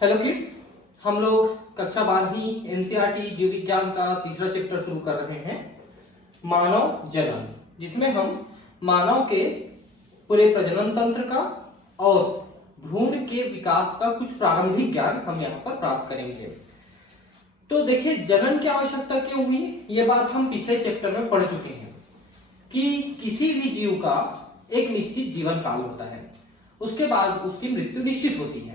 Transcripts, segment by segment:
Hello kids, हम लोग कक्षा 12वीं एनसीईआरटी जीव विज्ञान का तीसरा चैप्टर शुरू कर रहे हैं, मानव जनन, जिसमें हम मानव के पूरे प्रजनन तंत्र का और भ्रूण के विकास का कुछ प्रारंभिक ज्ञान हम यहाँ पर प्राप्त करेंगे। तो देखिए, जनन की आवश्यकता क्यों हुई, ये बात हम पिछले चैप्टर में पढ़ चुके हैं कि किसी भी जीव का एक निश्चित जीवन काल होता है, उसके बाद उसकी मृत्यु निश्चित होती है।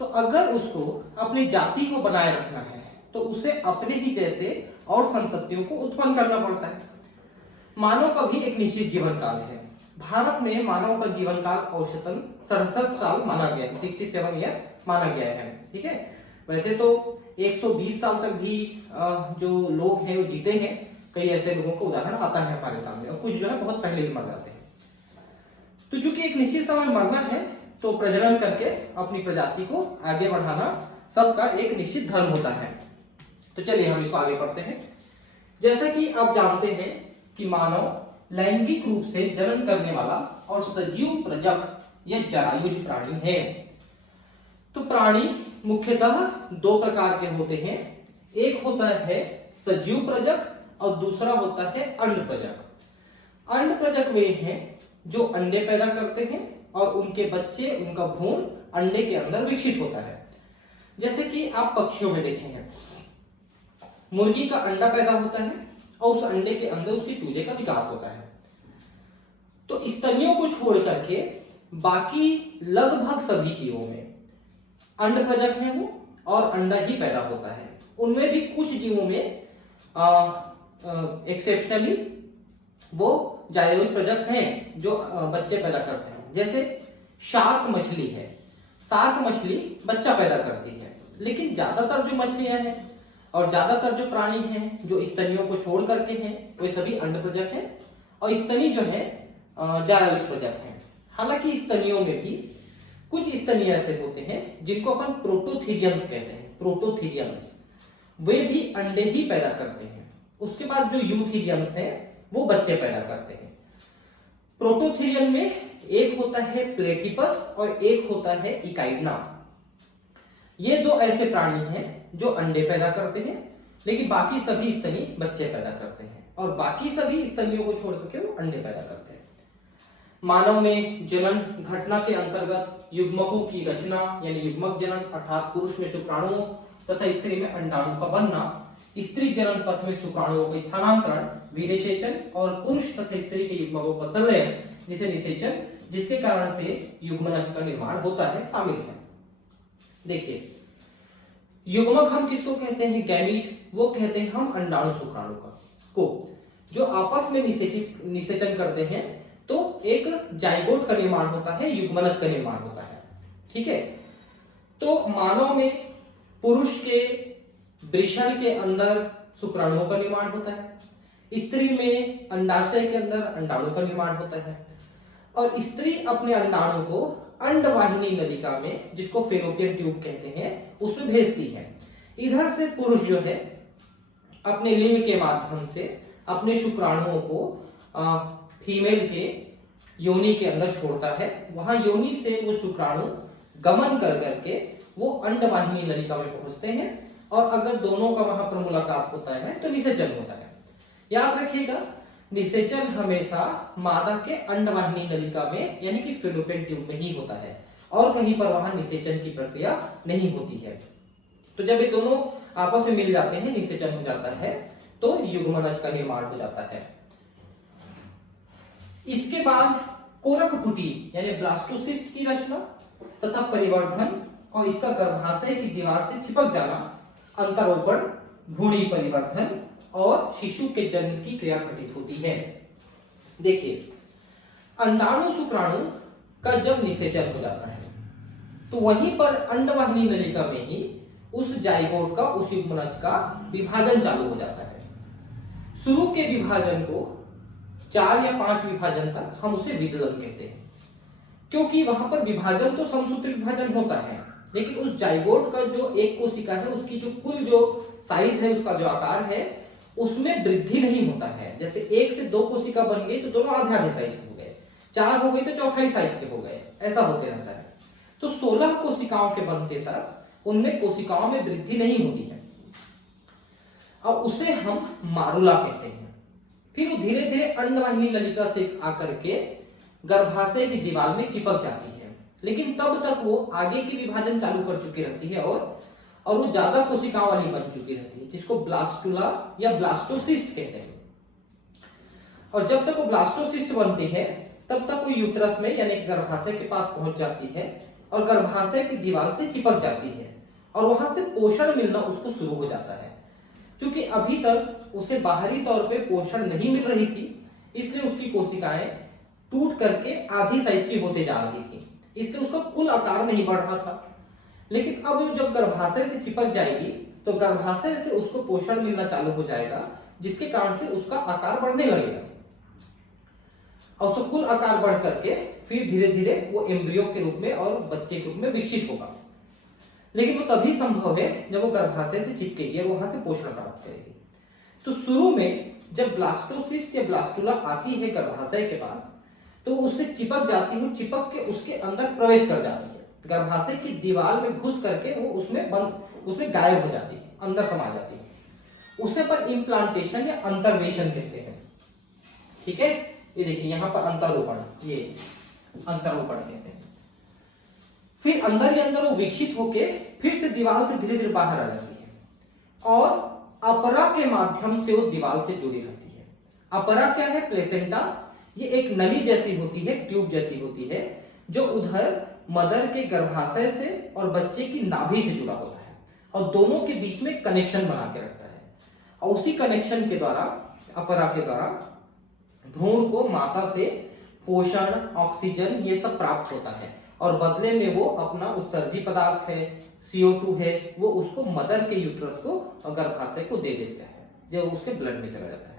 तो अगर उसको अपनी जाति को बनाए रखना है तो उसे अपने ही जैसे और संततियों को उत्पन्न करना पड़ता है। मानव का भी एक निश्चित जीवन काल है। भारत में मानव का जीवन काल औसतन 67 साल माना गया है, 67 ईयर माना गया है। ठीक है, वैसे तो 120 साल तक भी जो लोग हैं वो जीते हैं। कई ऐसे लोगों का उदाहरण आता है हमारे सामने, और कुछ जो है बहुत पहले भी मर जाते हैं। तो चूंकि एक निश्चित समय मरना है तो प्रजनन करके अपनी प्रजाति को आगे बढ़ाना सबका एक निश्चित धर्म होता है। तो चलिए हम इसको आगे पढ़ते हैं। जैसा कि आप जानते हैं कि मानव लैंगिक रूप से जनन करने वाला और सजीव प्रजक या जरायुज प्राणी है। तो प्राणी मुख्यतः दो प्रकार के होते हैं, एक होता है सजीव प्रजक और दूसरा होता है अंड प्रजक। अंड प्रजक वे हैं जो अंडे पैदा करते हैं और उनके बच्चे, उनका भ्रूण अंडे के अंदर विकसित होता है। जैसे कि आप पक्षियों में देखे हैं, मुर्गी का अंडा पैदा होता है और उस अंडे के अंदर उसके चूजे का विकास होता है। तो स्तनियों को छोड़ करके बाकी लगभग सभी जीवों में अंड प्रजक है वो, और अंडा ही पैदा होता है। उनमें भी कुछ जीवों में एक्सेप्शनली वो जायरोइड प्रजक हैं जो बच्चे पैदा करते हैं। जैसे शार्क मछली है, शार्क मछली बच्चा पैदा करती है, लेकिन ज्यादातर जो मछलियां हैं और ज्यादातर जो प्राणी हैं जो स्तनियों को छोड़ करके हैं वे सभी अंड प्रजक हैं, और स्तनी जो है जायरोइड प्रजक हैं। हालांकि स्तनियों में भी कुछ स्तनी ऐसे होते हैं जिनको अपन प्रोटोथीरियंस कहते हैं। प्रोटोथीरियंस वे भी अंडे ही पैदा करते हैं। उसके बाद जो यूथीरियंस है वो बच्चे पैदा करते हैं। प्रोटोथीरियन में एक होता है प्लेटिपस और एक होता है इकाइडना। ये दो ऐसे प्राणी हैं जो अंडे पैदा करते हैं, लेकिन बाकी सभी स्तनी बच्चे पैदा करते हैं, और बाकी सभी स्तनियों को छोड़ करके वो अंडे पैदा करते हैं। मानव में जनन घटना के अंतर्गत युग्मकों की रचना यानी युग्मक जनन अर्थात पुरुष में शुक्राणुओं तथा स्त्री में अंडाणु का बनना, स्त्री जनन पथ में शुक्राणुओं का स्थानांतरण वीर्यसेचन, और पुरुष तथा स्त्री के युग्मकों का संलयन जिसे निषेचन, जिसके कारण से युग्मनज का निर्माण होता है, शामिल है। देखिए, युग्मक हम किसको कहते हैं? गैमीट, वो कहते हैं हम अंडाणु शुक्राणु को जो आपस में निषेचन करते हैं, तो एक जाइगोट का निर्माण होता है, युग्मनज का निर्माण होता है। ठीक है, तो मानव में पुरुष के वृषण के अंदर शुक्राणुओं का निर्माण होता है, स्त्री में अंडाशय के अंदर अंडाणु का निर्माण होता है, और स्त्री अपने अंडाणु को अंडवाहिनी नलिका में, जिसको फेलोपियन ट्यूब कहते हैं, उसमें भेजती है। इधर से पुरुष जो है अपने लिंग के माध्यम से अपने शुक्राणुओं को फीमेल के योनि के अंदर छोड़ता है। वहां योनि से वो शुक्राणु गमन कर करके वो अंडवाहिनी नलिका में पहुंचते हैं, और अगर दोनों का वहां पर मुलाकात होता है तो निषेचन होता है। याद रखिएगा, निषेचन हमेशा मादा के अंडवाहिनी नलिका में यानी कि फेलोपियन ट्यूब में ही होता है, और कहीं पर वहां निषेचन की प्रक्रिया नहीं होती है। तो जब ये दोनों आपस में मिल जाते हैं, निषेचन हो जाता है, तो युग्मनज का निर्माण हो जाता है। इसके बाद कोरकपुटी यानी ब्लास्टोसिस्ट की रचना तथा परिवर्धन और इसका गर्भाशय की दीवार से चिपक जाना, अंतरोपण, भ्रूणी परिवर्धन और शिशु के जन्म की क्रिया घटित होती है। देखिए, अंडाणु शुक्राणु का जब निषेचन हो जाता है तो वहीं पर अंडवाहिनी नलिका में ही उस जाइगोट का, उस युग्मनज का विभाजन चालू हो जाता है। शुरू के विभाजन को 4 या 5 विभाजन तक हम उसे विदलन कहते हैं, क्योंकि वहां पर विभाजन तो समसूत्र विभाजन होता है, लेकिन उस जाइगोट का जो एक कोशिका है उसकी जो कुल जो साइज है, उसका जो आकार है, उसमें वृद्धि नहीं होता है। जैसे 1 से 2 कोशिका बन गई तो दोनों आधे आधे साइज के हो गए, 4 हो गई तो चौथाई साइज के हो गए, ऐसा होते रहता है। तो 16 कोशिकाओं के बनते तक उनमें कोशिकाओं में वृद्धि नहीं होती है और उसे हम मारुला कहते हैं। फिर वो धीरे धीरे अंडवाहिनी नलिका से आकर के गर्भाशय की दीवार में चिपक जाती है, लेकिन तब तक वो आगे की विभाजन चालू कर चुकी रहती है और वो ज्यादा कोशिकाओं वाली बन चुकी रहती है, जिसको ब्लास्टुला या ब्लास्टोसिस्ट कहते हैं। और जब तक वो ब्लास्टोसिस्ट बनती है तब तक वो यूट्रस में यानी कि गर्भाशय के पास पहुंच जाती है और गर्भाशय की दीवार से चिपक जाती है और वहां से पोषण मिलना उसको शुरू हो जाता है। क्योंकि अभी तक उसे बाहरी तौर पे पोषण नहीं मिल रही थी, इसलिए उसकी कोशिकाएं टूट करके आधी साइज की होते जा रही थी, इसलिए उसका कुल आकार नहीं बढ़ रहा था। लेकिन अब जब गर्भाशय से चिपक जाएगी तो गर्भाशय से उसको पोषण मिलना चालू हो जाएगा, जिसके कारण से उसका आकार बढ़ने लगेगा और उसका कुल आकार बढ़ करके फिर धीरे धीरे वो एम्ब्रियो के रूप में और बच्चे के रूप में विकसित होगा। लेकिन वो तभी संभव है जब वो गर्भाशय से चिपकेगी और वहां से पोषण प्राप्त करेगी। तो शुरू में जब ब्लास्टोसिस्ट या ब्लास्टुला आती है गर्भाशय के पास तो उससे चिपक जाती है, चिपक के उसके अंदर प्रवेश कर जाती है, गर्भाशय की दीवार में घुस करके वो उसमें गायब हो जाती है, अंदर समा जाती है। उसे पर इम्प्लांटेशन या अंतर्वेशन कहते हैं। ठीक है, ये देखिए यहाँ पर अंतरोपण, ये अंतरोपण कहते हैं। फिर अंदर ही अंदर वो विकसित होके फिर से दीवार से धीरे धीरे बाहर आ जाती है और अपरा के माध्यम से वो दीवार से जुड़ी रहती है। अपरा क्या है? प्लेसेंटा। ये एक नली जैसी होती है, ट्यूब जैसी होती है, जो उधर मदर के गर्भाशय से और बच्चे की नाभि से जुड़ा होता है और दोनों के बीच में कनेक्शन बना के रखता है। और उसी कनेक्शन के द्वारा, अपरा के द्वारा भ्रूण को माता से पोषण, ऑक्सीजन ये सब प्राप्त होता है और बदले में वो अपना उत्सर्जी पदार्थ है, CO2 है, वो उसको मदर के यूट्रस को और गर्भाशय को दे देता है, जो उसके ब्लड में चला जाता है।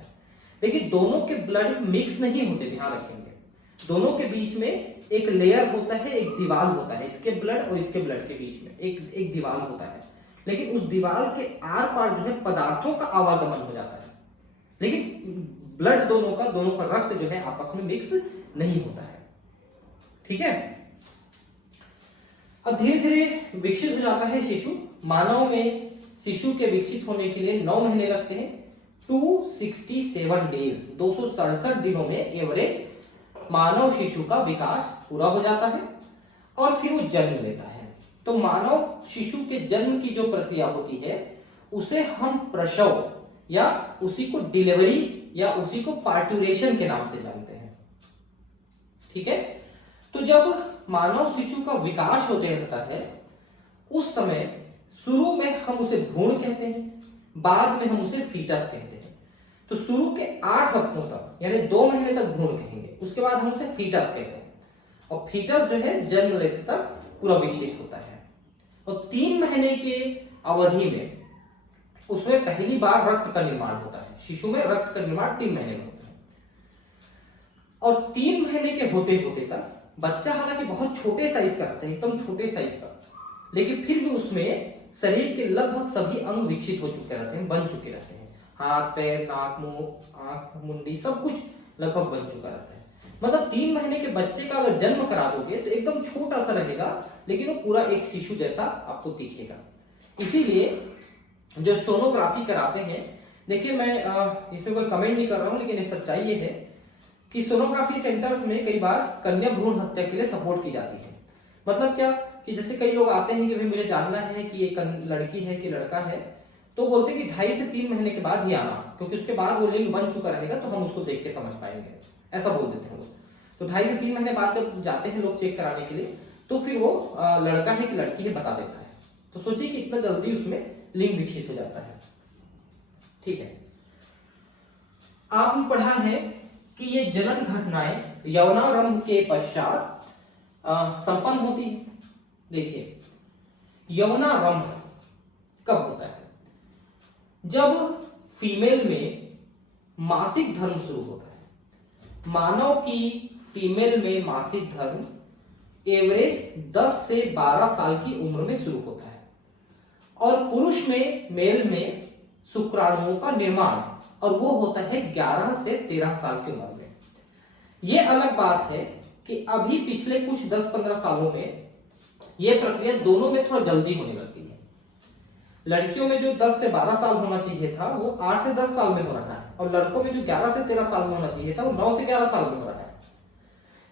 लेकिन दोनों के ब्लड मिक्स नहीं होते, ध्यान रखेंगे। दोनों के बीच में एक लेयर होता है, एक दीवार होता है, इसके ब्लड और इसके ब्लड के बीच में एक दीवार होता है। लेकिन उस दीवार के आर पार जो है पदार्थों का आवागमन हो जाता है, लेकिन ब्लड दोनों का रक्त जो है आपस में मिक्स नहीं होता है। ठीक है, अब धीरे धीरे विकसित हो जाता है शिशु। मानव में शिशु के विकसित होने के लिए 9 महीने लगते हैं, 267 डेज, 267 दिनों में एवरेज मानव शिशु का विकास पूरा हो जाता है और फिर वो जन्म लेता है। तो मानव शिशु के जन्म की जो प्रक्रिया होती है उसे हम प्रसव या उसी को डिलीवरी या उसी को पार्टुरेशन के नाम से जानते हैं। ठीक है, तो जब मानव शिशु का विकास होते रहता है उस समय शुरू में हम उसे भ्रूण कहते हैं, बाद में हम उसे फीटस कहते हैं। तो शुरू के 8 हफ्तों तक यानी 2 महीने तक भ्रूण कहेंगे, उसके बाद हम उसे फीटस कहते हैं और फीटस जो है जन्म लेते तक पूरा विकसित होता है। और 3 महीने के अवधि में उसमें पहली बार रक्त का निर्माण होता है। शिशु में रक्त का निर्माण 3 महीने में होता है और 3 महीने के होते होते तक बच्चा हालांकि बहुत छोटे साइज का रहता है, एकदम छोटे साइज का, लेकिन फिर भी उसमें शरीर के लगभग सभी अंग विकसित हो चुके रहते हैं, बन चुके रहते हैं। हाथ, पैर, नाक, मुंह, आंख, मुंडी सब कुछ लगभग बन चुका रहता है। मतलब 3 महीने के बच्चे का अगर जन्म करा दोगे तो एकदम छोटा सा रहेगा, लेकिन वो पूरा एक शिशु जैसा आपको दिखेगा। इसीलिए जो सोनोग्राफी कराते हैं, देखिए मैं इसमें कोई कमेंट नहीं कर रहा हूँ, लेकिन ये सच्चाई ये है कि सोनोग्राफी सेंटर्स में कई बार कन्या भ्रूण हत्या के लिए सपोर्ट की जाती है। मतलब क्या कि जैसे कई लोग आते हैं कि भाई मुझे जानना है कि ये लड़की है कि लड़का है, तो बोलते हैं कि 2.5 से 3 महीने के बाद ही आना, क्योंकि उसके बाद वो लिंग बन चुका रहेगा तो हम उसको देख के समझ पाएंगे, ऐसा बोल देते हैं वो। तो 2.5 से 3 महीने बाद जब जाते हैं लोग चेक कराने के लिए तो फिर वो लड़का है कि लड़की है बता देता है। तो सोचिए कि इतना जल्दी उसमें लिंग विकसित हो जाता है। ठीक है, आपने पढ़ा है कि ये जनन घटनाएं यौनारंभ के पश्चात संपन्न होती है। देखिए, यौनारंभ कब होता है? जब फीमेल में मासिक धर्म शुरू होता है। मानव की फीमेल में मासिक धर्म एवरेज 10 से 12 साल की उम्र में शुरू होता है और पुरुष में, मेल में शुक्राणुओं का निर्माण, और वो होता है 11 से 13 साल की उम्र में। ये अलग बात है कि अभी पिछले कुछ 10-15 सालों में ये प्रक्रिया दोनों में थोड़ा जल्दी होने लगती है। लड़कियों में जो 10 से 12 साल होना चाहिए था वो 8 से 10 साल में हो रहा है, और लड़कों में जो 11 से 13 साल में होना चाहिए था वो 9 से 11 साल में हो रहा है।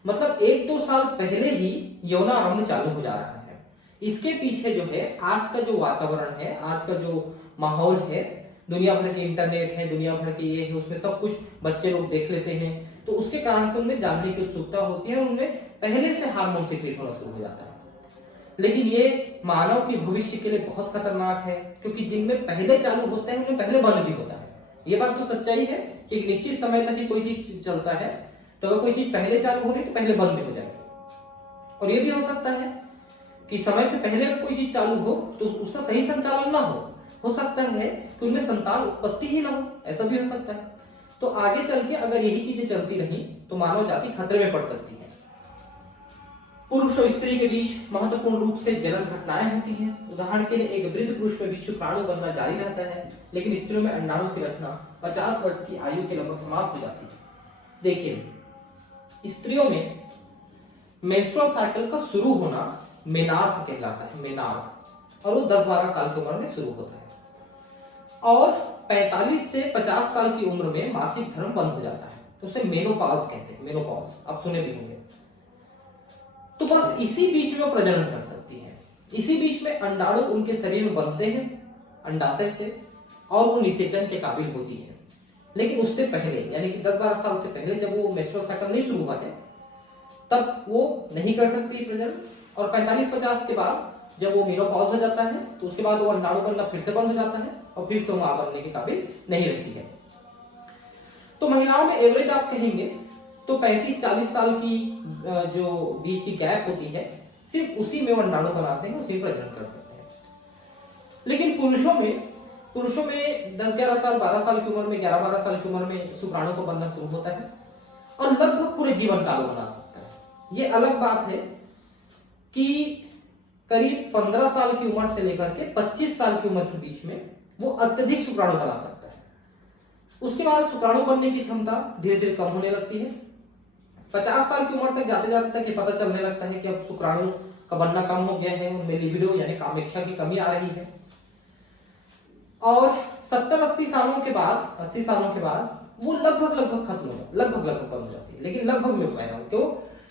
मतलब 1-2 साल पहले ही यौनारंभ चालू हो जा रहा है। इसके पीछे जो है आज का जो वातावरण है, आज का जो माहौल है, दुनिया भर के इंटरनेट है, दुनिया भर के ये है, उसमें सब कुछ बच्चे लोग देख लेते हैं, तो उसके कारण से उनमें जानने की उत्सुकता होती है और उनमें पहले से हार्मोन सीक्रेट होना शुरू हो जाता है। लेकिन ये मानव के भविष्य के लिए बहुत खतरनाक है, क्योंकि जिनमें पहले चालू होता है उनमें पहले बंद भी होता है। ये बात तो सच्चाई है कि एक निश्चित समय तक ही कोई चीज चलता है, तो अगर कोई चीज पहले चालू हो रही है तो पहले बंद भी हो जाएगी। और ये भी हो सकता है कि समय से पहले अगर कोई चीज चालू हो तो उसका सही संचालन ना हो सकता है कि उनमें संतान उत्पत्ति ही ना हो, ऐसा भी हो सकता है। तो आगे चल के अगर यही चीजें चलती रही तो मानव जाति खतरे में पड़ सकती है। पुरुष और स्त्री के बीच महत्वपूर्ण रूप से जनन घटनाएं होती हैं। उदाहरण के लिए एक वृद्ध पुरुष में भी शुक्राणु बनना जारी रहता है, लेकिन स्त्रियों में अंडाणु की रचना 50 वर्ष की आयु के लगभग समाप्त हो जाती है। देखिए, स्त्रियों में मेंस्ट्रुअल साइकिल का शुरू होना मेनार्क कहलाता है, मेनार्क, और वो 10-12 साल की उम्र में शुरू होता है। और 45 से 50 साल की उम्र में मासिक धर्म बंद हो जाता है, तो उसे मेनोपॉज कहते हैं। मेनोपॉज आप सुने भी होंगे। तो बस इसी बीच में वो प्रजनन कर सकती है। इसी बीच में अंडाणु उनके शरीर में बनते हैं अंडाशय से, और वो निषेचन के काबिल होती है। लेकिन उससे पहले, यानी कि 10-12 साल से पहले, जब वो मेंस्ट्रुअल साइकिल नहीं शुरू हुआ है, तब वो नहीं कर सकती प्रजनन। और 45-50 के बाद जब वो मेनोपॉज हो जाता है तो उसके बाद वो अंडाणु बनना फिर से बंद हो जाता है और फिर से वो मां बनने के काबिल नहीं रहती है। तो महिलाओं में एवरेज आप कहेंगे तो 35-40 साल की जो बीच की गैप होती है, सिर्फ उसी में वो अंडाणु बनाते हैं, उसी में प्रजनन कर सकते हैं। लेकिन पुरुषों में 10-11 साल, 12 साल की उम्र में, 11-12 साल की उम्र में शुक्राणु को बनना शुरू होता है और लगभग पूरे जीवन काल बना सकता है। ये अलग बात है कि करीब 15 साल की उम्र से लेकर के 25 साल की उम्र के बीच में वो अत्यधिक शुक्राणु बना सकता है। उसके बाद शुक्राणु बनने की क्षमता धीरे धीरे कम होने लगती है। 50 साल की उम्र तक जाते जाते तक ये पता चलने लगता है कि अब शुक्राणु का बनना कम हो गया है, उनमें लिबिडो यानी कामेच्छा की कमी आ रही है। और 70-80 सालों के बाद, 80 सालों के बाद वो लगभग खत्म हो जाती, लगभग बंद हो जाती है। लेकिन लगभग में कह रहा हूं, क्यों?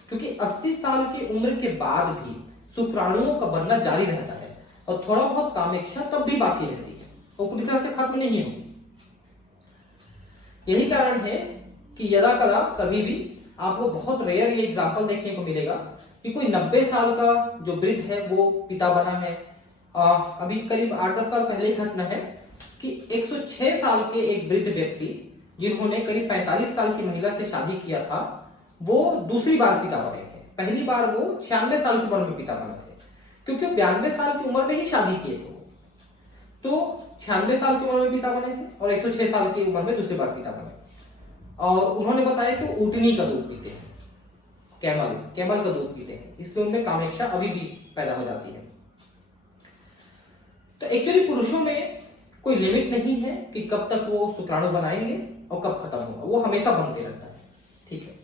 क्योंकि 80 साल की उम्र के बाद भी शुक्राणुओं का बनना जारी रहता है और थोड़ा बहुत कामेच्छा तब भी बाकी रहती है, वो पूरी तरह से खत्म नहीं होगी। यही कारण है कि यदा कदा कभी भी आपको बहुत रेयर ये एग्जांपल देखने को मिलेगा कि कोई 90 साल का जो वृद्ध है वो पिता बना है। अभी करीब 8-10 साल पहले ही घटना है कि 106 साल के एक वृद्ध व्यक्ति जिन्होंने करीब 45 साल की महिला से शादी किया था, वो दूसरी बार पिता बने थे। पहली बार वो 96 साल की उम्र में पिता बने थे, क्योंकि 92 साल की उम्र में ही शादी किए थे। तो 96 साल की उम्र में पिता बने थे और 106 साल की उम्र में दूसरी बार पिता बने। और उन्होंने बताया कि ऊँटनी का दूध पीते हैं, कैमल का दूध पीते हैं, इसलिए उनमें कामेच्छा अभी भी पैदा हो जाती है। तो एक्चुअली पुरुषों में कोई लिमिट नहीं है कि कब तक वो शुक्राणु बनाएंगे और कब खत्म होगा, वो हमेशा बनते रहता है। ठीक है,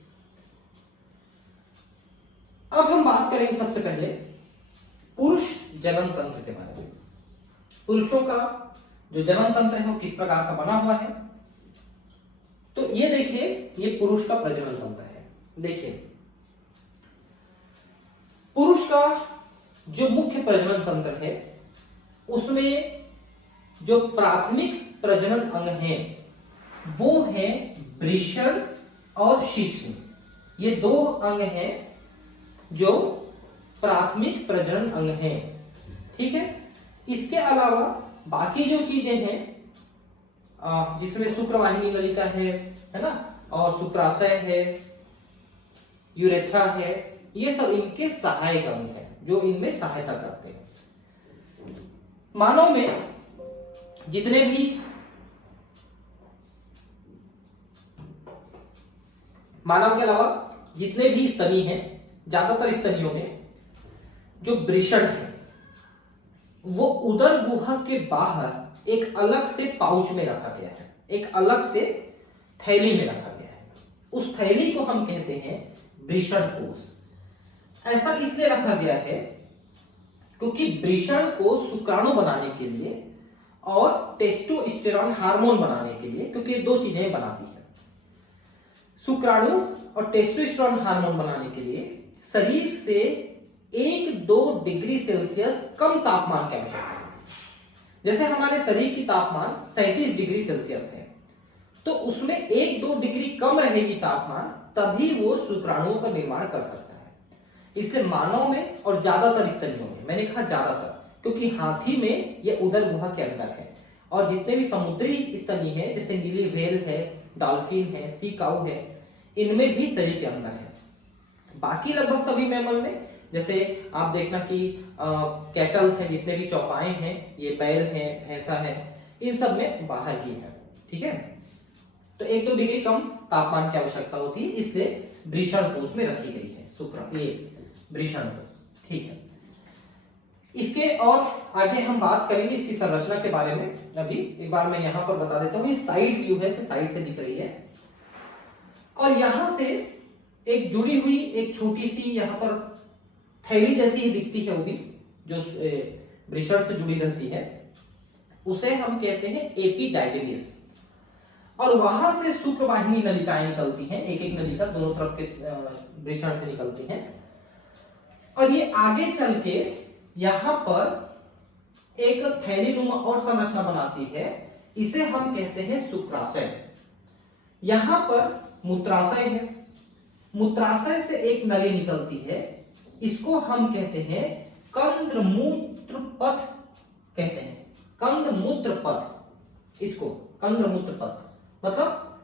अब हम बात करेंगे सबसे पहले पुरुष जनन तंत्र के बारे में। पुरुषों का जो जनन तंत्र है वो किस प्रकार का बना हुआ है। तो ये देखिए, ये पुरुष का प्रजनन तंत्र है। देखिए, पुरुष का जो मुख्य प्रजनन तंत्र है उसमें जो प्राथमिक प्रजनन अंग है वो है वृषण और शिश्न। ये दो अंग हैं जो प्राथमिक प्रजनन अंग हैं। ठीक है, इसके अलावा बाकी जो चीजें हैं जिसमें शुक्रवाहिनी नलिका है ना, और शुक्राशय है, यूरेथ्रा है, ये सब इनके सहायक अंग हैं जो इनमें सहायता करते हैं। मानव में जितने भी मानव के अलावा जितने भी स्तनी हैं, ज्यादातर स्तनियों में जो वृषण है वो उदर गुहा के बाहर एक अलग से पाउच में रखा गया है, एक अलग से थैली में रखा गया है। उस थैली को हम कहते हैं वृषण कोश। ऐसा इसलिए रखा गया है क्योंकि वृषण को शुक्राणु बनाने के लिए और टेस्टोस्टेरॉन हार्मोन बनाने के लिए, क्योंकि ये दो चीजें बनाती है। शुक्राणु और टेस्टोस्टेरॉन हार्मोन बनाने के लिए शरीर से 1-2 डिग्री सेल्सियस कम तापमान की आवश्यकता होती है। जैसे हमारे शरीर की तापमान 37 डिग्री सेल्सियस है, तो उसमें 1-2 डिग्री कम रहेगी तापमान, तभी वो शुक्राणुओं का निर्माण कर सकता है। इसलिए मानव में और ज्यादातर स्तनियों में, मैंने कहा ज्यादातर क्योंकि हाथी में ये उदर गुहा के अंदर है, और जितने भी समुद्री स्तनी है जैसे नीली व्हेल है, डॉल्फिन है, सी काऊ है, इनमें भी शरीर के अंदर है। बाकी लगभग सभी मैमल में, जैसे आप देखना कि कैटल्स हैं, जितने भी चौपाए हैं, ये बैल है, भैंसा है, इन सब में बाहर ही है। ठीक है, तो 1-2 डिग्री कम तापमान की आवश्यकता होती है, इसलिए वृषण कोश में रखी गई है शुक्र ये वृषण को। ठीक है, इसके और आगे हम बात करेंगे इसकी संरचना के बारे में। अभी एक बार मैं यहां पर बता देता हूं, ये साइड व्यू है, साइड से दिख रही है, और यहां से एक जुड़ी हुई एक छोटी सी यहां पर थैली जैसी ही दिखती है, वो भी जो वृषण से जुड़ी रहती है, उसे हम कहते हैं एपिडाइडिमिस। और वहां से शुक्रवाहिनी नलिकाएं निकलती हैं, एक एक नलिका दोनों तरफ के वृषण से निकलती हैं, और ये आगे चल के यहां पर एक थैलीनुमा और संरचना बनाती है, इसे हम कहते हैं शुक्राशय। यहां पर मूत्राशय है, मूत्राशय से एक नली निकलती है, इसको हम कहते हैं कंद्रमूत्र पथ कहते हैं, कंदमूत्र पथ, इसको कंद्रमूत्र पथ, मतलब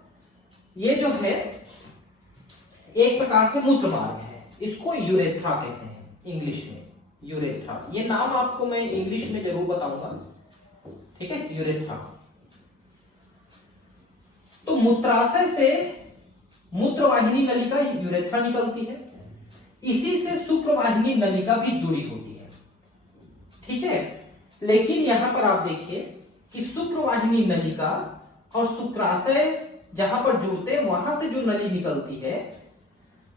ये जो है एक प्रकार से मूत्र मार्ग है, इसको यूरेथ्रा कहते हैं इंग्लिश में, यूरेथ्रा। ये नाम आपको मैं इंग्लिश में जरूर बताऊंगा, ठीक है, यूरेथ्रा। तो मूत्राशय से मूत्रवाहिनी नलिका यूरेथ्रा निकलती है, इसी से शुक्रवाहिनी नलिका भी जुड़ी होती है। ठीक है, लेकिन यहां पर आप देखिए कि शुक्रवाहिनी नलिका और शुक्राशय जहां पर जुड़ते हैं, वहां से जो नली निकलती है,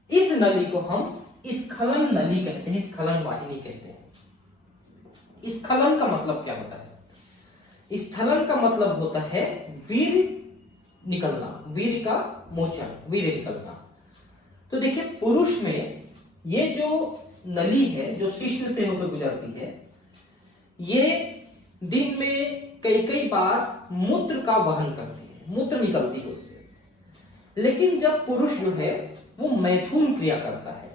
इस नली को हम स्खलन नली कहते हैं, स्खलन वाहिनी कहते हैं। स्खलन का मतलब क्या होता है? स्खलन का मतलब होता है वीर्य निकलना, वीर्य का मोचन, वीर्य निकलना। तो देखिए पुरुष में ये जो नली है जो शिश्न से होकर गुजरती है, ये दिन में कई कई बार मूत्र का वहन करती है, मूत्र निकलती है उससे। लेकिन जब पुरुष जो है वो मैथुन क्रिया करता है,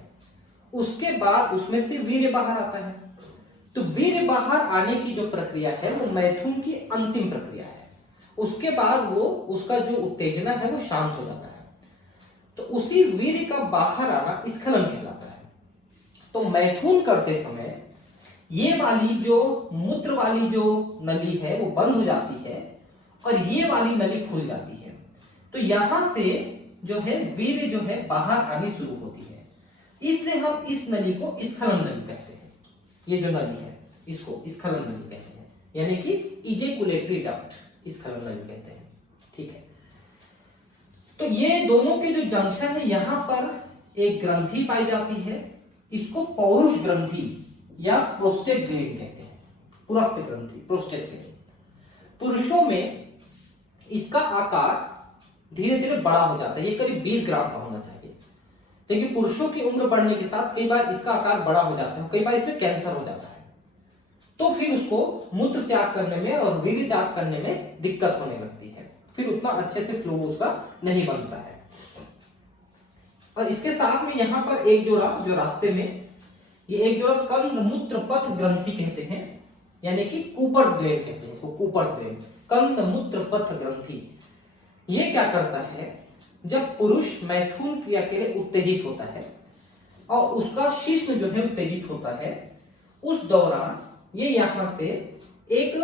उसके बाद उसमें से वीर्य बाहर आता है। तो वीर्य बाहर आने की जो प्रक्रिया है वो मैथुन की अंतिम प्रक्रिया है। उसके बाद वो उसका जो उत्तेजना है वो शांत हो जाता है, तो उसी वीर्य का बाहर आना स्खलन कहलाता है। तो मैथुन करते समय ये वाली जो मूत्र वाली जो नली है वो बंद हो जाती है और ये वाली नली खुल जाती है। तो यहां से जो है वीर्य जो है बाहर आनी शुरू होती है, इसलिए हम इस नली को स्खलन नली कहते हैं। ये जो नली है इसको स्खलन नली कहते हैं, यानी कि इजेकुलेटरी डक्ट स्खलन नली कहते हैं। ठीक है, तो ये दोनों के जो जंक्शन है, यहां पर एक ग्रंथि पाई जाती है, इसको पौरुष ग्रंथि या प्रोस्टेट ग्लैंड कहते हैं, पुरस्थ ग्रंथि, प्रोस्टेट ग्लैंड। पुरुषों में इसका आकार धीरे धीरे बड़ा हो जाता है, ये करीब 20 ग्राम का होना चाहिए, लेकिन पुरुषों की उम्र बढ़ने के साथ कई बार इसका आकार बड़ा हो जाता है, कई बार इसमें कैंसर हो जाता है, तो फिर उसको मूत्र त्याग करने में और वीर्य त्याग करने में दिक्कत होने लगती है, फिर उतना अच्छे से फ्लो उसका नहीं बनता है। और इसके साथ में यहां पर एक जोड़ा जो रास्ते में, ये एक जोड़ा कंदमूत्र पथ ग्रंथि कहते हैं, यानी कि कूपर्स ग्लैंड कहते हैं इसको, कूपर्स ग्लैंड, कंदमूत्र पथ ग्रंथि। ये क्या करता है, जब पुरुष मैथुन क्रिया के लिए उत्तेजित होता है और उसका शिश्न जो है उत्तेजित होता है, उस दौरान ये यहां से एक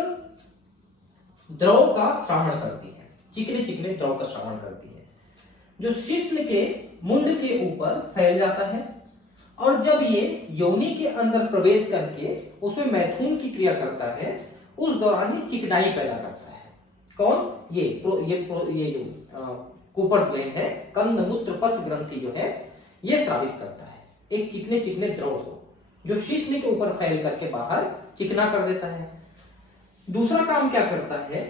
द्रव का श्रावण करती है, चिकने चिकने द्रव का श्रावण करती है, जो शिश्न के मुंड के ऊपर फैल जाता है, और जब ये योनि के अंदर प्रवेश करके उसमें मैथुन की क्रिया करता है, उस दौरान ये चिकनाई पैदा करता है। कौन? ये जो कूपर्स ग्लैंड है, कंदमूत्र पथ ग्रंथि जो है, ये स्रावित करता है एक चिकने चिकने द्रव को, जो शिश्न के ऊपर फैल करके बाहर चिकना कर देता है। दूसरा काम क्या करता है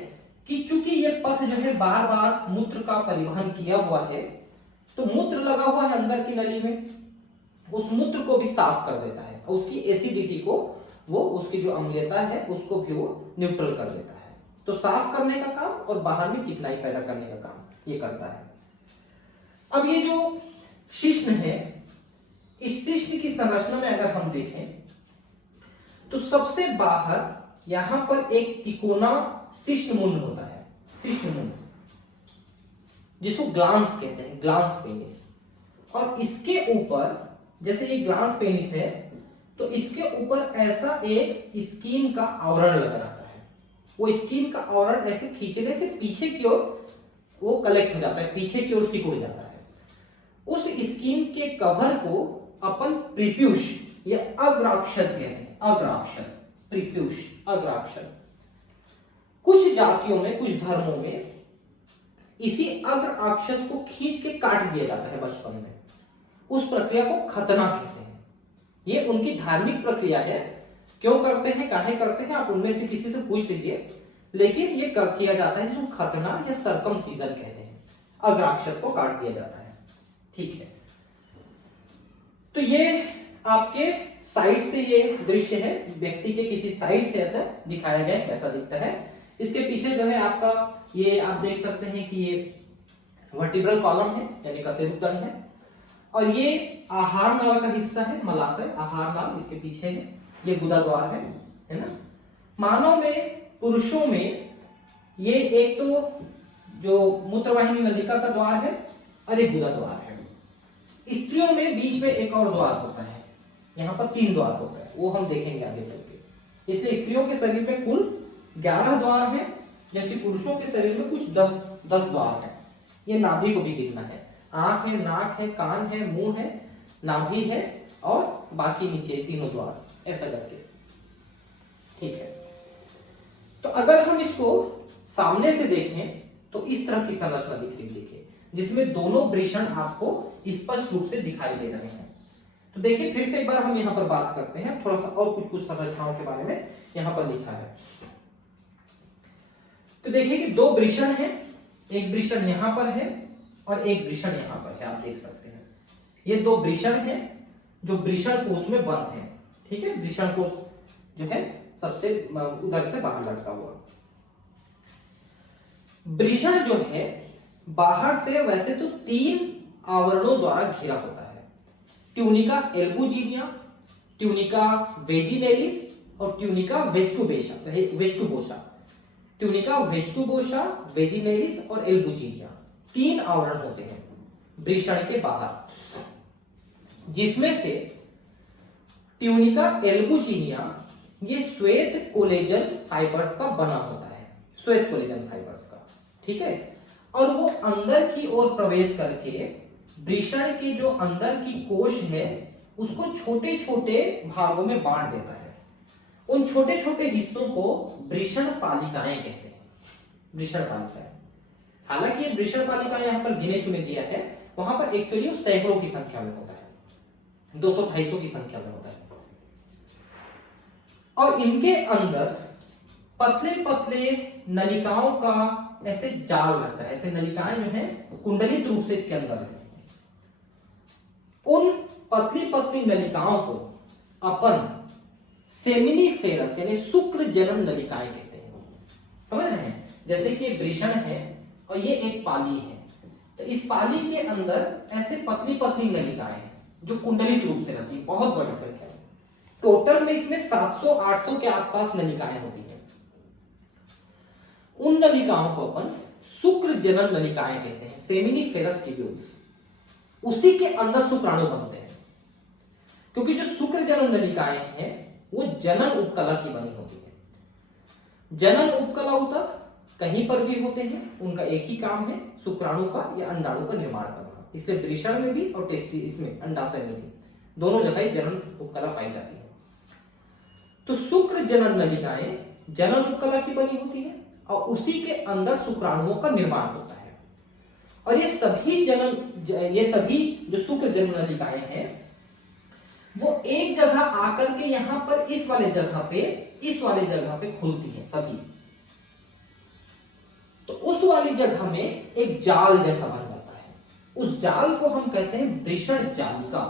कि चूंकि ये पथ जो है बार बार मूत्र का परिवहन किया हुआ है, तो मूत्र लगा हुआ है अंदर की नली में, उस मूत्र को भी साफ कर देता है और उसकी एसिडिटी को, वो उसकी जो अम्लता है उसको भी वो न्यूट्रल कर देता है। तो साफ करने का काम और बाहर में चिकनाई पैदा करने का काम ये करता है। अब ये जो शिश्न है, इस शिश्न की संरचना में अगर हम देखें तो सबसे बाहर यहां पर एक तिकोना शिश्नमुंड होता है, शिश्नमुंड, जिसको ग्लांस कहते हैं, ग्लांस पेनिस। और इसके ऊपर, जैसे ये ग्लांस पेनिस है, तो इसके ऊपर ऐसा एक स्किन का आवरण लगा रहता है। वो स्किन का आवरण ऐसे खींचने से पीछे की ओर वो कलेक्ट हो जाता है, पीछे की ओर सिकुड़ जाता है। उस स्किन के कवर को अपन प्रीप्यूष या अग्राक्षर कहते हैं, अग्राक्षर, प्रीप्यूष, अग्राक्षर। कुछ जातियों में, कुछ धर्मों में इसी अग्र अक्षर को खींच के काट दिया जाता है बचपन में। उस प्रक्रिया को खतना कहते हैं। ये उनकी धार्मिक प्रक्रिया है। क्यों करते हैं, काहे करते हैं, आप उनमें से किसी से पूछ लीजिए, लेकिन ये किया जाता है, जो खतना या सर्कमसीजन कहते हैं, अग्राक्षर को काट दिया जाता है। ठीक है, तो ये आपके साइड से ये दृश्य है, व्यक्ति के किसी साइड से ऐसा दिखाया गया, कैसा दिखता है। इसके पीछे जो है आपका, ये आप देख सकते हैं कि ये वर्टिब्रल कॉलम है, यानी कशेरुक है, और ये आहार नाल का हिस्सा है, मलाशय, आहार नाल इसके पीछे है, ये गुदा द्वार है ना। मानव में, पुरुषों में ये एक तो जो मूत्रवाहिनी नलिका का द्वार है और एक गुदा द्वार है। स्त्रियों में बीच में एक और द्वार होता है, यहाँ पर 3 द्वार होता है, वो हम देखेंगे आगे चल के। इसलिए स्त्रियों के शरीर में कुल 11 द्वार है, जबकि पुरुषों के शरीर में कुछ 10 द्वार है। ये नाभि को भी गिनना है, आंख है, नाक है, कान है, मुंह है, नाभि है और बाकी नीचे 3 द्वार, ऐसा करके। ठीक है, तो अगर हम इसको सामने से देखें तो इस तरह की संरचना दिख रही है, जिसमें दोनों वृषण आपको स्पष्ट रूप से दिखाई दे रहे हैं। तो देखिए फिर से एक बार हम यहाँ पर बात करते हैं, थोड़ा सा और कुछ संरचनाओं के बारे में यहाँ पर लिखा है। तो देखिए कि 2 वृषण है, एक वृषण यहाँ पर है और एक वृषण यहाँ पर है, आप देख सकते हैं। ये 2 वृषण है जो वृषण कोश में बंद है। ठीक है, वृषण कोश जो है सबसे उधर से बाहर लटका हुआ। वृषण जो है बाहर से वैसे तो 3 आवरणों द्वारा घिरा होता है, ट्यूनिका एल्बुजिनिया, ट्यूनिका वेजिनेलिस और ट्यूनिका वेस्टुबोसा। ट्यूनिका वेस्टुबोसा, वेजिनेलिस और एल्बुजिनिया 3 आवरण होते हैं वृषण के बाहर, जिसमें से ट्यूनिका एल्बुजिनिया ये श्वेत कोलेजन फाइबर्स का बना होता है, श्वेत कोलेजन फाइबर्स का। ठीक है, और वो अंदर की ओर प्रवेश करके वृषण के जो अंदर की कोश है उसको छोटे छोटे भागों में बांट देता है। उन छोटे छोटे हिस्सों को वृषण पालिकाएं कहते हैं, वृषण पालिकाएं। हालांकि ये वृषण पालिकाएं यहाँ पर गिने चुने दिया है, वहां पर एक्चुअली सैकड़ों की संख्या में होता है, 200-250 की संख्या में होता है। और इनके अंदर पतले पतले नलिकाओं का ऐसे जाल रहता है, ऐसे नलिकाएं जो है कुंडलित रूप से इसके अंदर है। उन पतली पतली नलिकाओं को अपन सेमिनिफेरस यानी शुक्र जनन नलिकाएं कहते हैं। समझ रहे हैं, जैसे कि वृषण है और ये एक पाली है, तो इस पाली के अंदर ऐसे पतली पतली नलिकाएं हैं जो कुंडलित रूप से रहती है, बहुत बड़ी संख्या में। टोटल में इसमें 700-800 के आसपास नलिकाएं होती हैं। उन नलिकाओं को अपन शुक्र जनन नलिकाएं कहते हैं, सेमिनिफेरस ट्यूब्यूल्स। उसी के अंदर शुक्राणु बनते हैं, क्योंकि जो शुक्र जनन नलिकाएं हैं वो जनन उपकला की बनी होती है। जनन उपकला ऊतक कहीं पर भी होते हैं, उनका एक ही काम है शुक्राणु का या अंडाणु का निर्माण करना। इसलिए वृषण में भी और टेस्टी इसमें अंडाशय में भी दोनों जगह जनन उपकला पाई जाती है। तो शुक्र जनन नलिकाएं जनन उपकला की बनी होती है और उसी के अंदर शुक्राणुओं का निर्माण होता है। और ये सभी जो शुक्र जनन नलिकाएं हैं वो एक जगह आकर के यहां पर इस वाले जगह पे खुलती है सभी। तो उस वाली जगह में एक जाल जैसा बन जाता है, उस जाल को हम कहते हैं वृषण जालिका,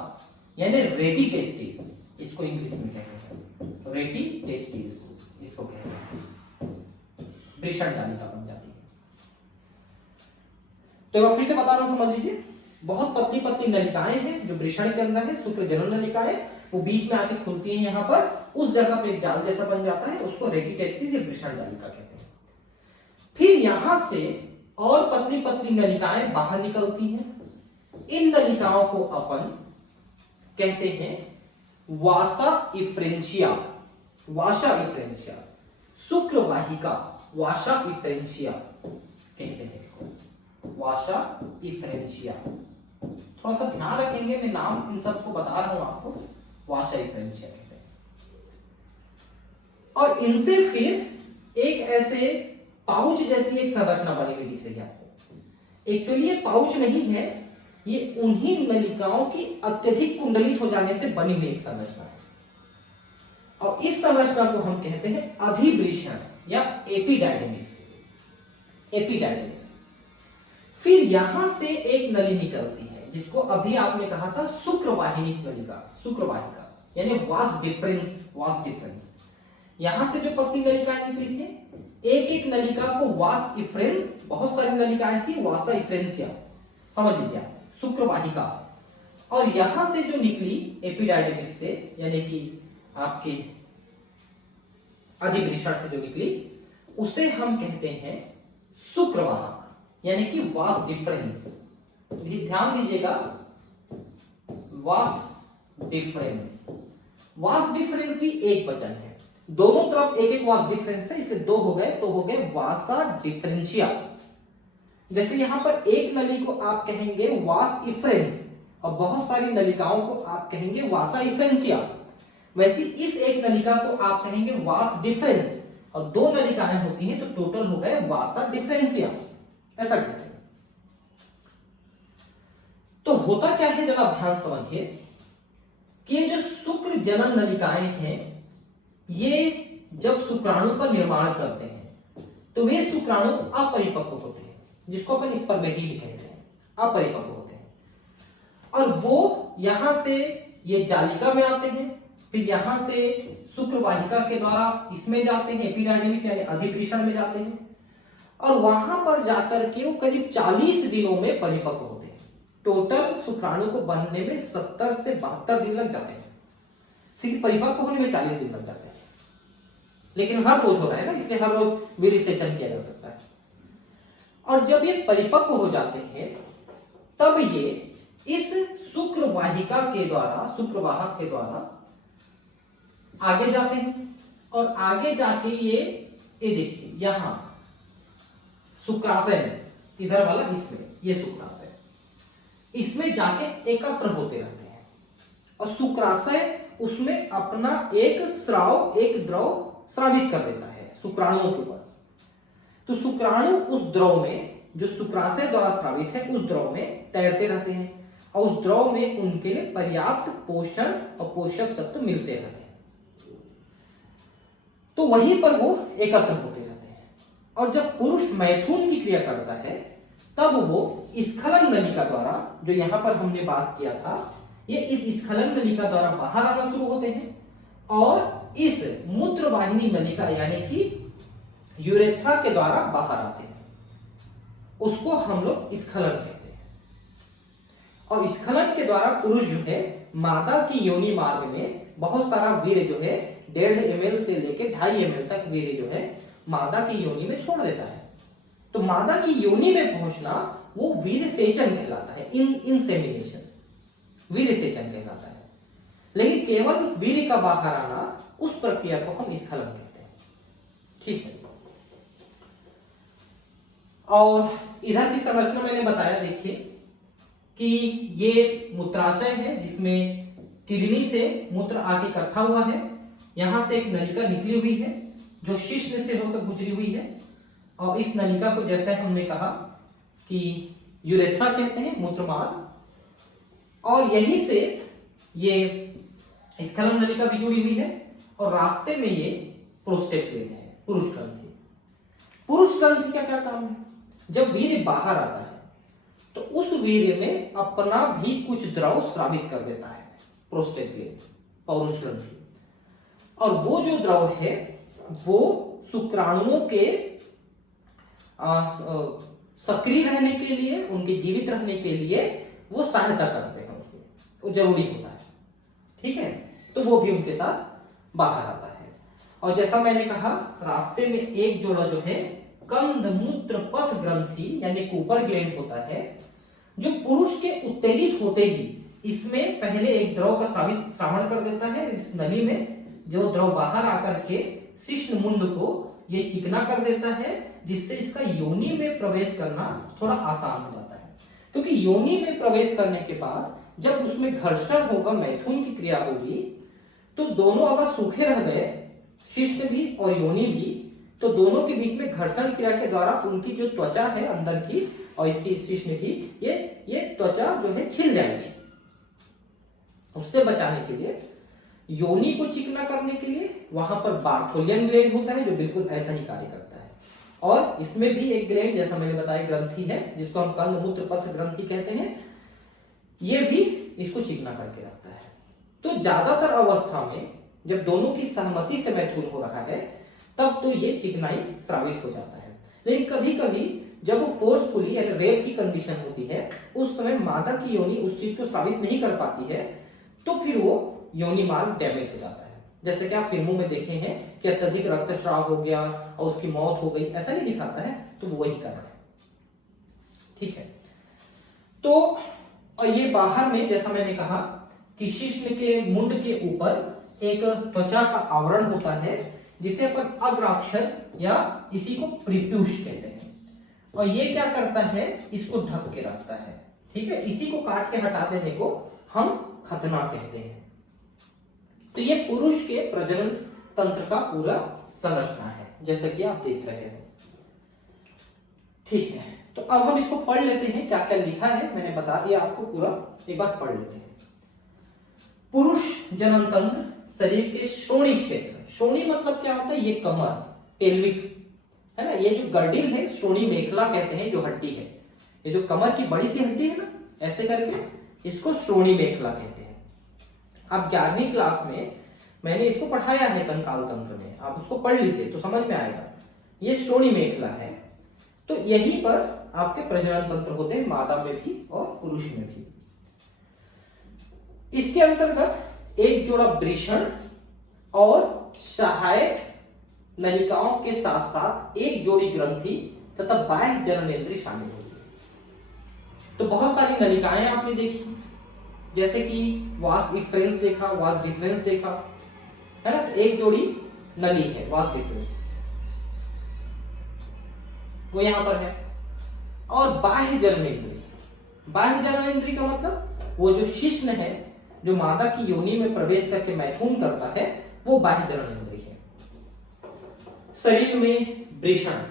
यानी रेटिटेस्टिस, इसको इंग्लिश में कहते हैं रेटिटेस्टिस, इसको कहते हैं वृषण जालिका बन जाती है। तो एक बार फिर से बता रहा हूं, समझ लीजिए। बहुत पतली पतली नलिकाएं हैं जो वृषण के अंदर है, शुक्र जनन नलिका है, वो बीच में आके खुलती है यहां पर, उस जगह पे एक जाल जैसा बन जाता है, उसको रेटिटेस्टिस या वृषण जालिका कहते हैं। फिर यहां से और पतली पतली नलिकाएं बाहर निकलती हैं। इन नलिकाओं को अपन कहते हैं वासा इफ्रेंशिया, वासा इफ्रेंशिया, शुक्र वाहिका, वासा इफ्रेंशिया कहते हैं इसको, वासा इफ्रेंशिया। थोड़ा सा ध्यान रखेंगे, मैं नाम इन सबको बता रहा हूं आपको, वासा इफ्रेंशिया कहते हैं। और इनसे फिर एक ऐसे पाउच जैसी एक संरचना बनी हुई दिख रही है आपको। एक्चुअली ये पाउच नहीं है, ये उन्हीं नलिकाओं की अत्यधिक कुंडलित हो जाने से बनी हुई एक संरचना है, और इस संरचना को हम कहते हैं अधिवृषण या एपिडाइडमिस, एपिडाइडमिस। फिर यहां से एक नली निकलती है जिसको अभी आपने कहा था शुक्रवाहिनी नलिका, शुक्रवाहिका यानी वास डिफरेंस, वास डिफरेंस। यहां से जो पतली नलिकाएं निकली थी, एक एक नलिका को वास इफ्रेंस, बहुत सारी नलिकाएं थी वासा इफ्रेंसिया, समझ लीजिए आप, शुक्रवाहिका। और यहां से जो निकली एपिडाइडमिस से, यानी कि आपके अधिवृषण से जो निकली, उसे हम कहते हैं शुक्रवाहक, यानी कि वास डिफरेंस। ध्यान दीजिएगा, वास डिफरेंस, वास डिफरेंस भी एक वचन है, दोनों तरफ एक एक वास डिफरेंस है, इसलिए दो हो गए, तो हो गए वासा डिफरेंशिया। जैसे यहां पर एक नली को आप कहेंगे वास इफ्रेंस और बहुत सारी नलिकाओं को आप कहेंगे वासा इफ्रेंसिया, वैसे इस एक नलिका को आप कहेंगे वास डिफरेंस, और दो नलिकाएं होती हैं तो टोटल हो गए वासा डिफरेंसिया, ऐसा कहते हैं। तो होता क्या है जरा ध्यान समझिए कि ये जो शुक्र जनन नलिकाएं हैं, ये जब शुक्राणु का निर्माण करते हैं तो वे शुक्राणु अपरिपक्व होते हैं, जिसको अपन स्पर्मेटिड कहते हैं, अपरिपक्व होते हैं। और वो यहां से ये जालिका में आते हैं, फिर यहां से शुक्रवाहिका के द्वारा इसमें जाते हैं, एपिडाइडमिस यानी अधिवृषण में जाते हैं, और वहां पर जाकर के वो करीब 40 दिनों में परिपक्व होते हैं। टोटल शुक्राणु को बनने में 70 से 72 दिन लग जाते हैं, सिर्फ परिपक्व होने में 40 दिन लग जाते हैं। लेकिन हर रोज हो रहा है ना, इसलिए हर रोज वीर्यसेचन किया जा सकता है। और जब ये परिपक्व हो जाते हैं, तब ये इस शुक्रवाहिका के द्वारा, शुक्रवाहक के द्वारा आगे जाते हैं, और आगे जाके ये देखिए यहां शुक्राशय, इधर वाला इसमें, ये शुक्राशय, इसमें जाके एकत्र होते रहते हैं, और शुक्राशय उसमें अपना एक स्राव, एक द्रव स्रावित कर देता है शुक्राणुओं के ऊपर। तो शुक्राणु उस द्रव में, जो शुक्राशय द्वारा स्रावित है, उस द्रव में तैरते रहते हैं, और उस द्रव में उनके लिए पर्याप्त पोषण और पोषक तत्व मिलते रहते हैं, तो वहीं पर वो एकत्र होते रहते हैं। और जब पुरुष मैथुन की क्रिया करता है, तब वो स्खलन नलिका द्वारा, जो यहां पर हमने बात किया था, ये इस स्खलन नलिका द्वारा बाहर आना शुरू होते हैं, और इस मूत्रवाहिनी नलिका यानी कि यूरेथ्रा के द्वारा बाहर आते हैं, उसको हम लोग स्खलन कहते हैं। और स्खलन के द्वारा पुरुष जो है मादा की योनि मार्ग में बहुत सारा वीर्य जो है 1.5 ml से लेकर 2.5 ml तक वीर्य जो है मादा की योनि में छोड़ देता है। तो मादा की योनि में पहुंचना वो वीर्य सेचन कहलाता है, इंसेमिनेशन वीर्य सेचन कहलाता है। लेकिन केवल वीर्य का बाहर आना, उस प्रक्रिया को हम स्खलन कहते हैं, ठीक है। और इधर की संरचना मैंने बताया, देखिए कि ये मूत्राशय है जिसमें किडनी से मूत्र आके इकट्ठा हुआ है, यहां से एक नलिका निकली हुई है जो शिश्न से होकर गुजरी हुई है, और इस नलिका को जैसे हमने कहा कि यूरेथ्रा कहते हैं, मूत्रमार्ग, और यहीं से ये स्खलन नलिका भी जुड़ी हुई है और रास्ते में ये प्रोस्टेट ग्लैंड है, पुरुष ग्रंथि। पुरुष ग्रंथि का क्या काम है? जब वीर्य बाहर आता है तो उस वीर्य में अपना भी कुछ द्रव स्रावित कर देता है प्रोस्टेट ग्लैंड, पौरुष ग्रंथि। और वो जो द्रव है वो शुक्राणुओं के सक्रिय रहने के लिए, उनके जीवित रहने के लिए वो सहायता करते हैं, उसमें वो जरूरी होता है। ठीक है, तो वो भी उनके साथ बाहर आता है। और जैसा मैंने कहा, रास्ते में एक जोड़ा जो है कंद मूत्र पथ ग्रंथि यानी कूपर ग्लैंड होता है, जो पुरुष के उत्तेजित होते ही इसमें पहले एक द्रव का श्रावण कर देता है। इस नली में जो द्रव बाहर आकर के शिश्न मुंड को ये चिकना कर देता है, जिससे इसका योनि में प्रवेश करना थोड़ा आसान हो जाता है। क्योंकि योनि में प्रवेश करने के बाद जब उसमें घर्षण होगा, मैथुन की क्रिया होगी, तो दोनों अगर सूखे रह गए, शिश्न भी और योनि भी, तो दोनों के बीच में घर्षण क्रिया के द्वारा उनकी जो त्वचा है अंदर की और इसकी शिश्न की, ये त्वचा जो है छिल जाएगी। उससे बचाने के लिए, योनि को चिकना करने के लिए वहां पर बार्थोलियन ग्लैंड होता है जो बिल्कुल ऐसा ही कार्य करता है। और इसमें भी एक ग्लैंड, जैसा मैंने बताया, ग्रंथि है जिसको हम कंद मूत्र पथ ग्रंथि कहते हैं, ये भी इसको चिकना करके रखता है। तो ज्यादातर अवस्था में जब दोनों की सहमति से मैथुन हो रहा है तब तो ये चिकनाई स्रावित हो जाता है। लेकिन कभी कभी जब फोर्सफुली यानी रेप की कंडीशन होती है, उस समय मादा की योनि उस चीज को स्रावित नहीं कर पाती है, तो फिर वो योनि मार्ग डैमेज हो जाता है। जैसे कि आप फिल्मों में देखे हैं कि अत्यधिक रक्तस्राव हो गया और उसकी मौत हो गई, ऐसा नहीं दिखाता है, तो वो वही कारण है। ठीक है, तो और ये बाहर में, जैसा मैंने कहा कि शिश्न के मुंड के ऊपर एक त्वचा का आवरण होता है जिसे अपन अग्राक्षर या इसी को प्रीप्यूष कहते हैं। और ये क्या करता है, इसको ढक के रखता है। ठीक है, इसी को काट के हटा देने को हम खतना कहते हैं। तो ये पुरुष के प्रजनन तंत्र का पूरा संरचना है, जैसा कि आप देख रहे हैं। ठीक है, तो अब हम इसको पढ़ लेते हैं, क्या क्या लिखा है मैंने बता दिया आपको, पूरा एक बार पढ़ लेते हैं। पुरुष जनन तंत्र शरीर के श्रोणी क्षेत्र, श्रोणी मतलब क्या होता है, ये कमर, पेल्विक है ना, ये जो गर्डिल है श्रोणी मेखला कहते हैं, जो हड्डी है, ये जो कमर की बड़ी सी हड्डी है ना, ऐसे करके इसको श्रोणी मेखला कहते हैं। अब 11वीं क्लास में मैंने इसको पढ़ाया है कंकाल तंत्र में, आप उसको पढ़ लीजिए तो समझ में आएगा। ये श्रोणी मेखला है, तो यहीं पर आपके प्रजनन तंत्र होते हैं, मादा में भी और पुरुष में भी। इसके अंतर्गत एक जोड़ा वृषण और सहायक नलिकाओं के साथ साथ एक जोड़ी ग्रंथि तथा बाह्य जननेंद्रिय शामिल होती है। तो बहुत सारी नलिकाएं आपने देखी, जैसे कि वास डिफरेंस देखा, वास डिफरेंस देखा है ना, तो एक जोड़ी नली है वास डिफरेंस, वो यहां पर है। और बाह्य जननेंद्रिय, बाह्य जननेंद्रिय का मतलब वो जो शिश्न है जो मादा की योनि में प्रवेश करके मैथुन करता है, वो बाह्य जननेंद्रिय है। शरीर में वृषण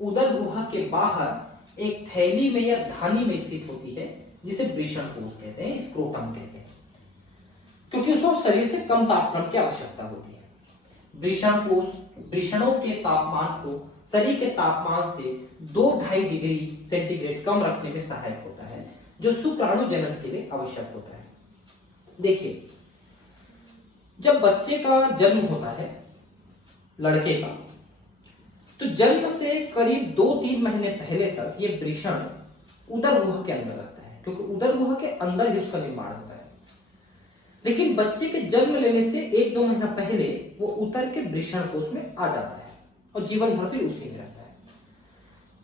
उदर गुहा के बाहर एक थैली में या धानी में स्थित होती है, जिसे वृषण कोश कहते हैं, स्क्रोटम कहते हैं, क्योंकि उसको शरीर से कम तापमान की आवश्यकता होती है। वृषण कोश वृषणों के तापमान को शरीर के तापमान से 2-2.5 डिग्री सेंटीग्रेड कम रखने में सहायक होता है, जो शुक्राणु जनन के लिए आवश्यक होता है। देखिए, जब बच्चे का जन्म होता है लड़के का, तो जन्म से करीब 2-3 महीने पहले तक ये वृषण उदर गुहा के अंदर रहता है, क्योंकि उदर गुहा के अंदर ही उसका निर्माण होता है। लेकिन बच्चे के जन्म लेने से 1-2 महीना पहले वो उतर के वृषण कोश में आ जाता है और जीवन भर फिर उसी में रहता है।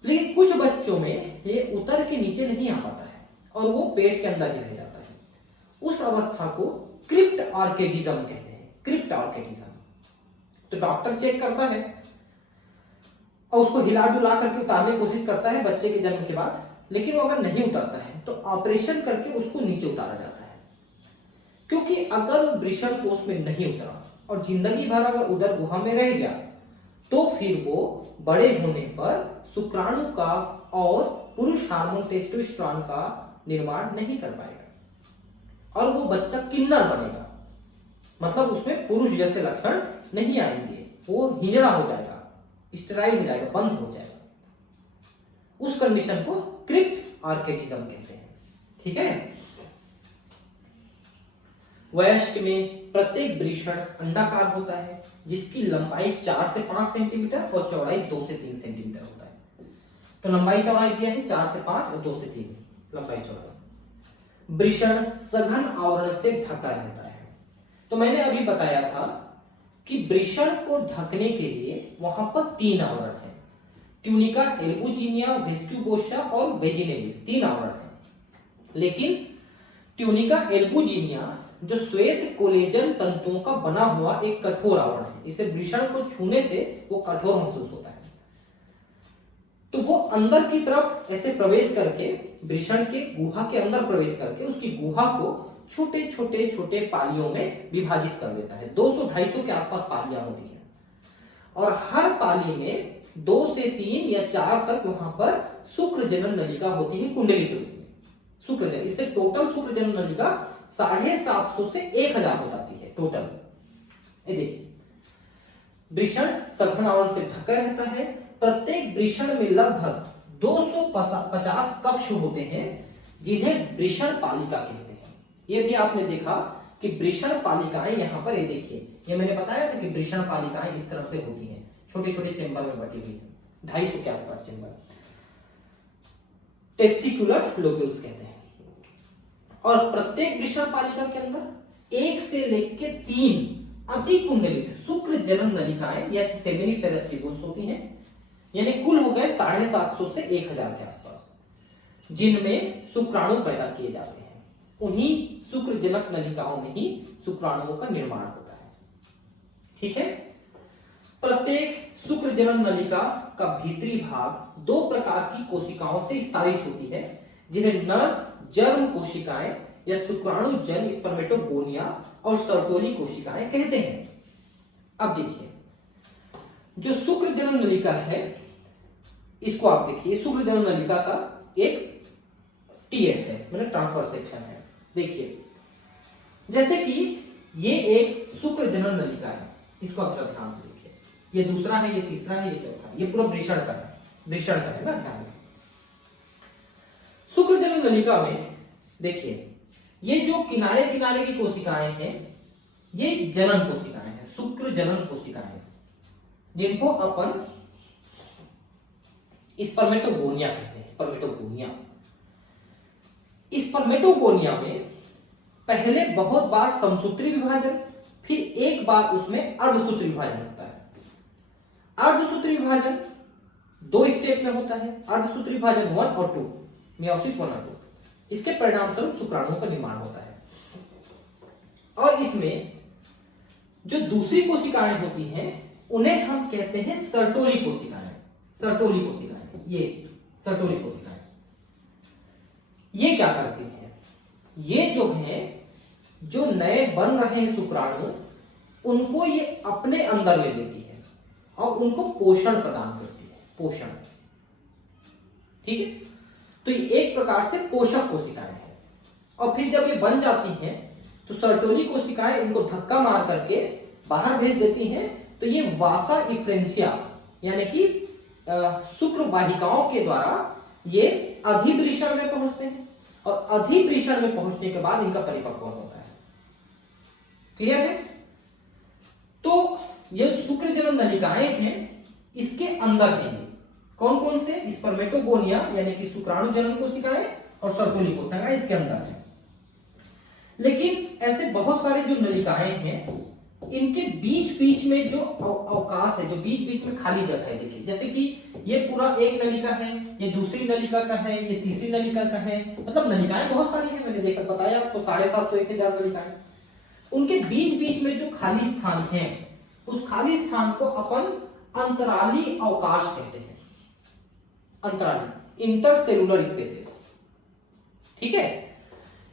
लेकिन कुछ बच्चों में ये उतर के नीचे नहीं आ पाता है और वो पेट के अंदर ही रह जाता है। उस अवस्था को क्रिप्ट आर्केडिज्म कहते हैं, क्रिप्ट आर्केडिज्म। तो डॉक्टर चेक करता है और उसको हिला डुला करके उतारने की कोशिश करता है बच्चे के जन्म के बाद, लेकिन वो अगर नहीं उतरता है तो ऑपरेशन करके उसको नीचे उतारा जाता है। क्योंकि अगर वो वृषण कोश में नहीं उतरा और जिंदगी भर अगर उदर गुहा में रह गया, तो फिर वो बड़े होने पर शुक्राणु का और पुरुष हार्मोन टेस्टोस्टेरोन का निर्माण नहीं कर पाएगा और वो बच्चा किन्नर बनेगा, मतलब उसमें पुरुष जैसे लक्षण नहीं आएंगे, वो हिजड़ा हो जाएगा, स्टेराइल हो जाएगा, बंद हो जाएगा। उस कंडीशन को क्रिप्ट आर्केटिज्म कहते हैं। ठीक है। वयस्क में प्रत्येक वृषण अंडाकार होता है जिसकी लंबाई 4 से 5 सेंटीमीटर और चौड़ाई 2 से 3 सेंटीमीटर होता है। तो लंबाई चौड़ाई दिया है 4 से 5 और 2 से 3 लंबाई चौड़ाई। वृषण सघन आवरण से ढका रहता है। तो मैंने अभी बताया था कि वृषण को ढकने के लिए वहां पर 3 आवरण है, ट्यूनिका, एल्बुजिनिया, वेस्क्यूबोसा और वेजिनेलिस, 3 आवरण है। लेकिन ट्यूनिका एल्बुजिनिया जो श्वेत कोलेजन तंतुओं का बना हुआ एक कठोर आवरण है, इसे वृषण को छूने से वो कठोर महसूस होता है। तो वो अंदर की तरफ ऐसे प्रवेश करके, वृषण के गुहा के अंदर प्रवेश करके उसकी गुहा को छोटे छोटे छोटे पालियों में विभाजित कर देता है। 200-250 के आसपास पालियां होती हैं और हर पाली में 2 से 3 या 4 तक वहां पर शुक्र जनन नलिका होती है, कुंडली के रूप में शुक्र जनन। इससे टोटल शुक्र जनन नलिका 750 से 1000 हो जाती है टोटल। ये देखिए, वृषण सघन आवरण से ढका रहता है। प्रत्येक वृषण में लगभग 250 कक्ष होते हैं जिन्हें वृषण पालिका कहते हैं। ये भी आपने देखा कि वृषण पालिकाएं यहाँ पर, ये देखिए, ये मैंने बताया था कि वृषण पालिकाएं इस तरह से होती हैं, छोटे छोटे चेंबर में बटी हुई है, 250 के आसपास चेंबर, टेस्टिकुलर लोब्यूल्स कहते हैं। और प्रत्येक वृषण पालिका के अंदर 1 से लेकर 3 अति कुंडलित शुक्र जनन नलिकाएं या सेमिनिफेरस ट्यूब्यूल्स होती हैं, यानी कुल हो गए 750 से 1000 के आसपास, जिनमें शुक्राणु पैदा किए जाते हैं। उन्हीं शुक्र जनक नलिकाओं में ही शुक्राणुओं का निर्माण होता है। ठीक है। प्रत्येक शुक्र जनन नलिका का भीतरी भाग 2 प्रकार की कोशिकाओं से स्तरित होती है, जिन्हें नर जर्म कोशिकाएं या शुक्राणु जन स्पर्मेटोगोनिया और सर्टोली कोशिकाएं कहते हैं। अब देखिए, जो शुक्र जनन नलिका है, इसको आप देखिए, शुक्र जनन नलिका का एक टीएस है, मतलब ट्रांसवर्स सेक्शन है। देखिए, जैसे कि ये एक शुक्र जनन नलिका है, इसको आप ध्यान से देखिए, ये दूसरा है, ये तीसरा है, ये चौथा है, ये पूरा वृषण का है, वृषण का है ना, ध्यान में। शुक्र जनन नलिका में देखिए, ये जो किनारे किनारे की कोशिकाएं हैं, ये जनन कोशिकाएं हैं, शुक्र जनन कोशिकाएं, जिनको अपन स्पर्मेटोगोनिया कहते हैं। स्पर्मेटोगोनिया, स्पर्मेटोगोनिया में पहले बहुत बार समसूत्री विभाजन, फिर एक बार उसमें अर्धसूत्री विभाजन होता है। अर्धसूत्री विभाजन 2 स्टेप में होता है, अर्धसूत्री विभाजन 1 और 2, मियोसिस 1 और 2। इसके परिणाम स्वरूप शुक्राणुओं का निर्माण होता है। और इसमें जो दूसरी कोशिकाएं होती हैं, उन्हें हम कहते हैं सर्टोली कोशिकाएं। सर्टोली कोशिकाएं, ये सर्टोली कोशिकाएं, ये क्या करती हैं? ये जो हैं, जो नए बन रहे हैं शुक्राणु, उनको ये अपने अंदर ले लेती है और उनको पोषण प्रदान करती है, पोषण। ठीक है। तो ये एक प्रकार से पोषक कोशिकाएं हैं। और फिर जब ये बन जाती हैं तो सर्टोली कोशिकाएं उनको धक्का मार करके बाहर भेज देती हैं। तो ये वासा इफ्रेंशिया यानी कि शुक्र वाहिकाओं के द्वारा ये अधिवृषण में पहुंचते हैं और अधिवृषण में पहुंचने के बाद इनका परिपक्व होता है। क्लियर है? तो ये शुक्र जनन नलिकाएं हैं, इसके अंदर हैं कौन कौन से? स्पर्मेटोगोनिया यानी कि शुक्राणु जनन कोशिकाएं और सर्टोली कोशिकाएं इसके अंदर है। लेकिन ऐसे बहुत सारे जो नलिकाएं हैं, इनके बीच बीच में जो अवकाश है, जो बीच बीच में खाली जगह है, देखिए जैसे कि ये पूरा एक नलिका है, ये दूसरी नलिका का है, ये तीसरी नलिका का है, मतलब नलिकाएं बहुत सारी हैं। मैंने देखा, बताया आपको 750-1000 नलिकाएं। उनके बीच बीच में जो खाली स्थान है, उस खाली स्थान को अपन अंतराली अवकाश कहते हैं। अंतराली, इंटरसेलुलर स्पेसेस। ठीक है।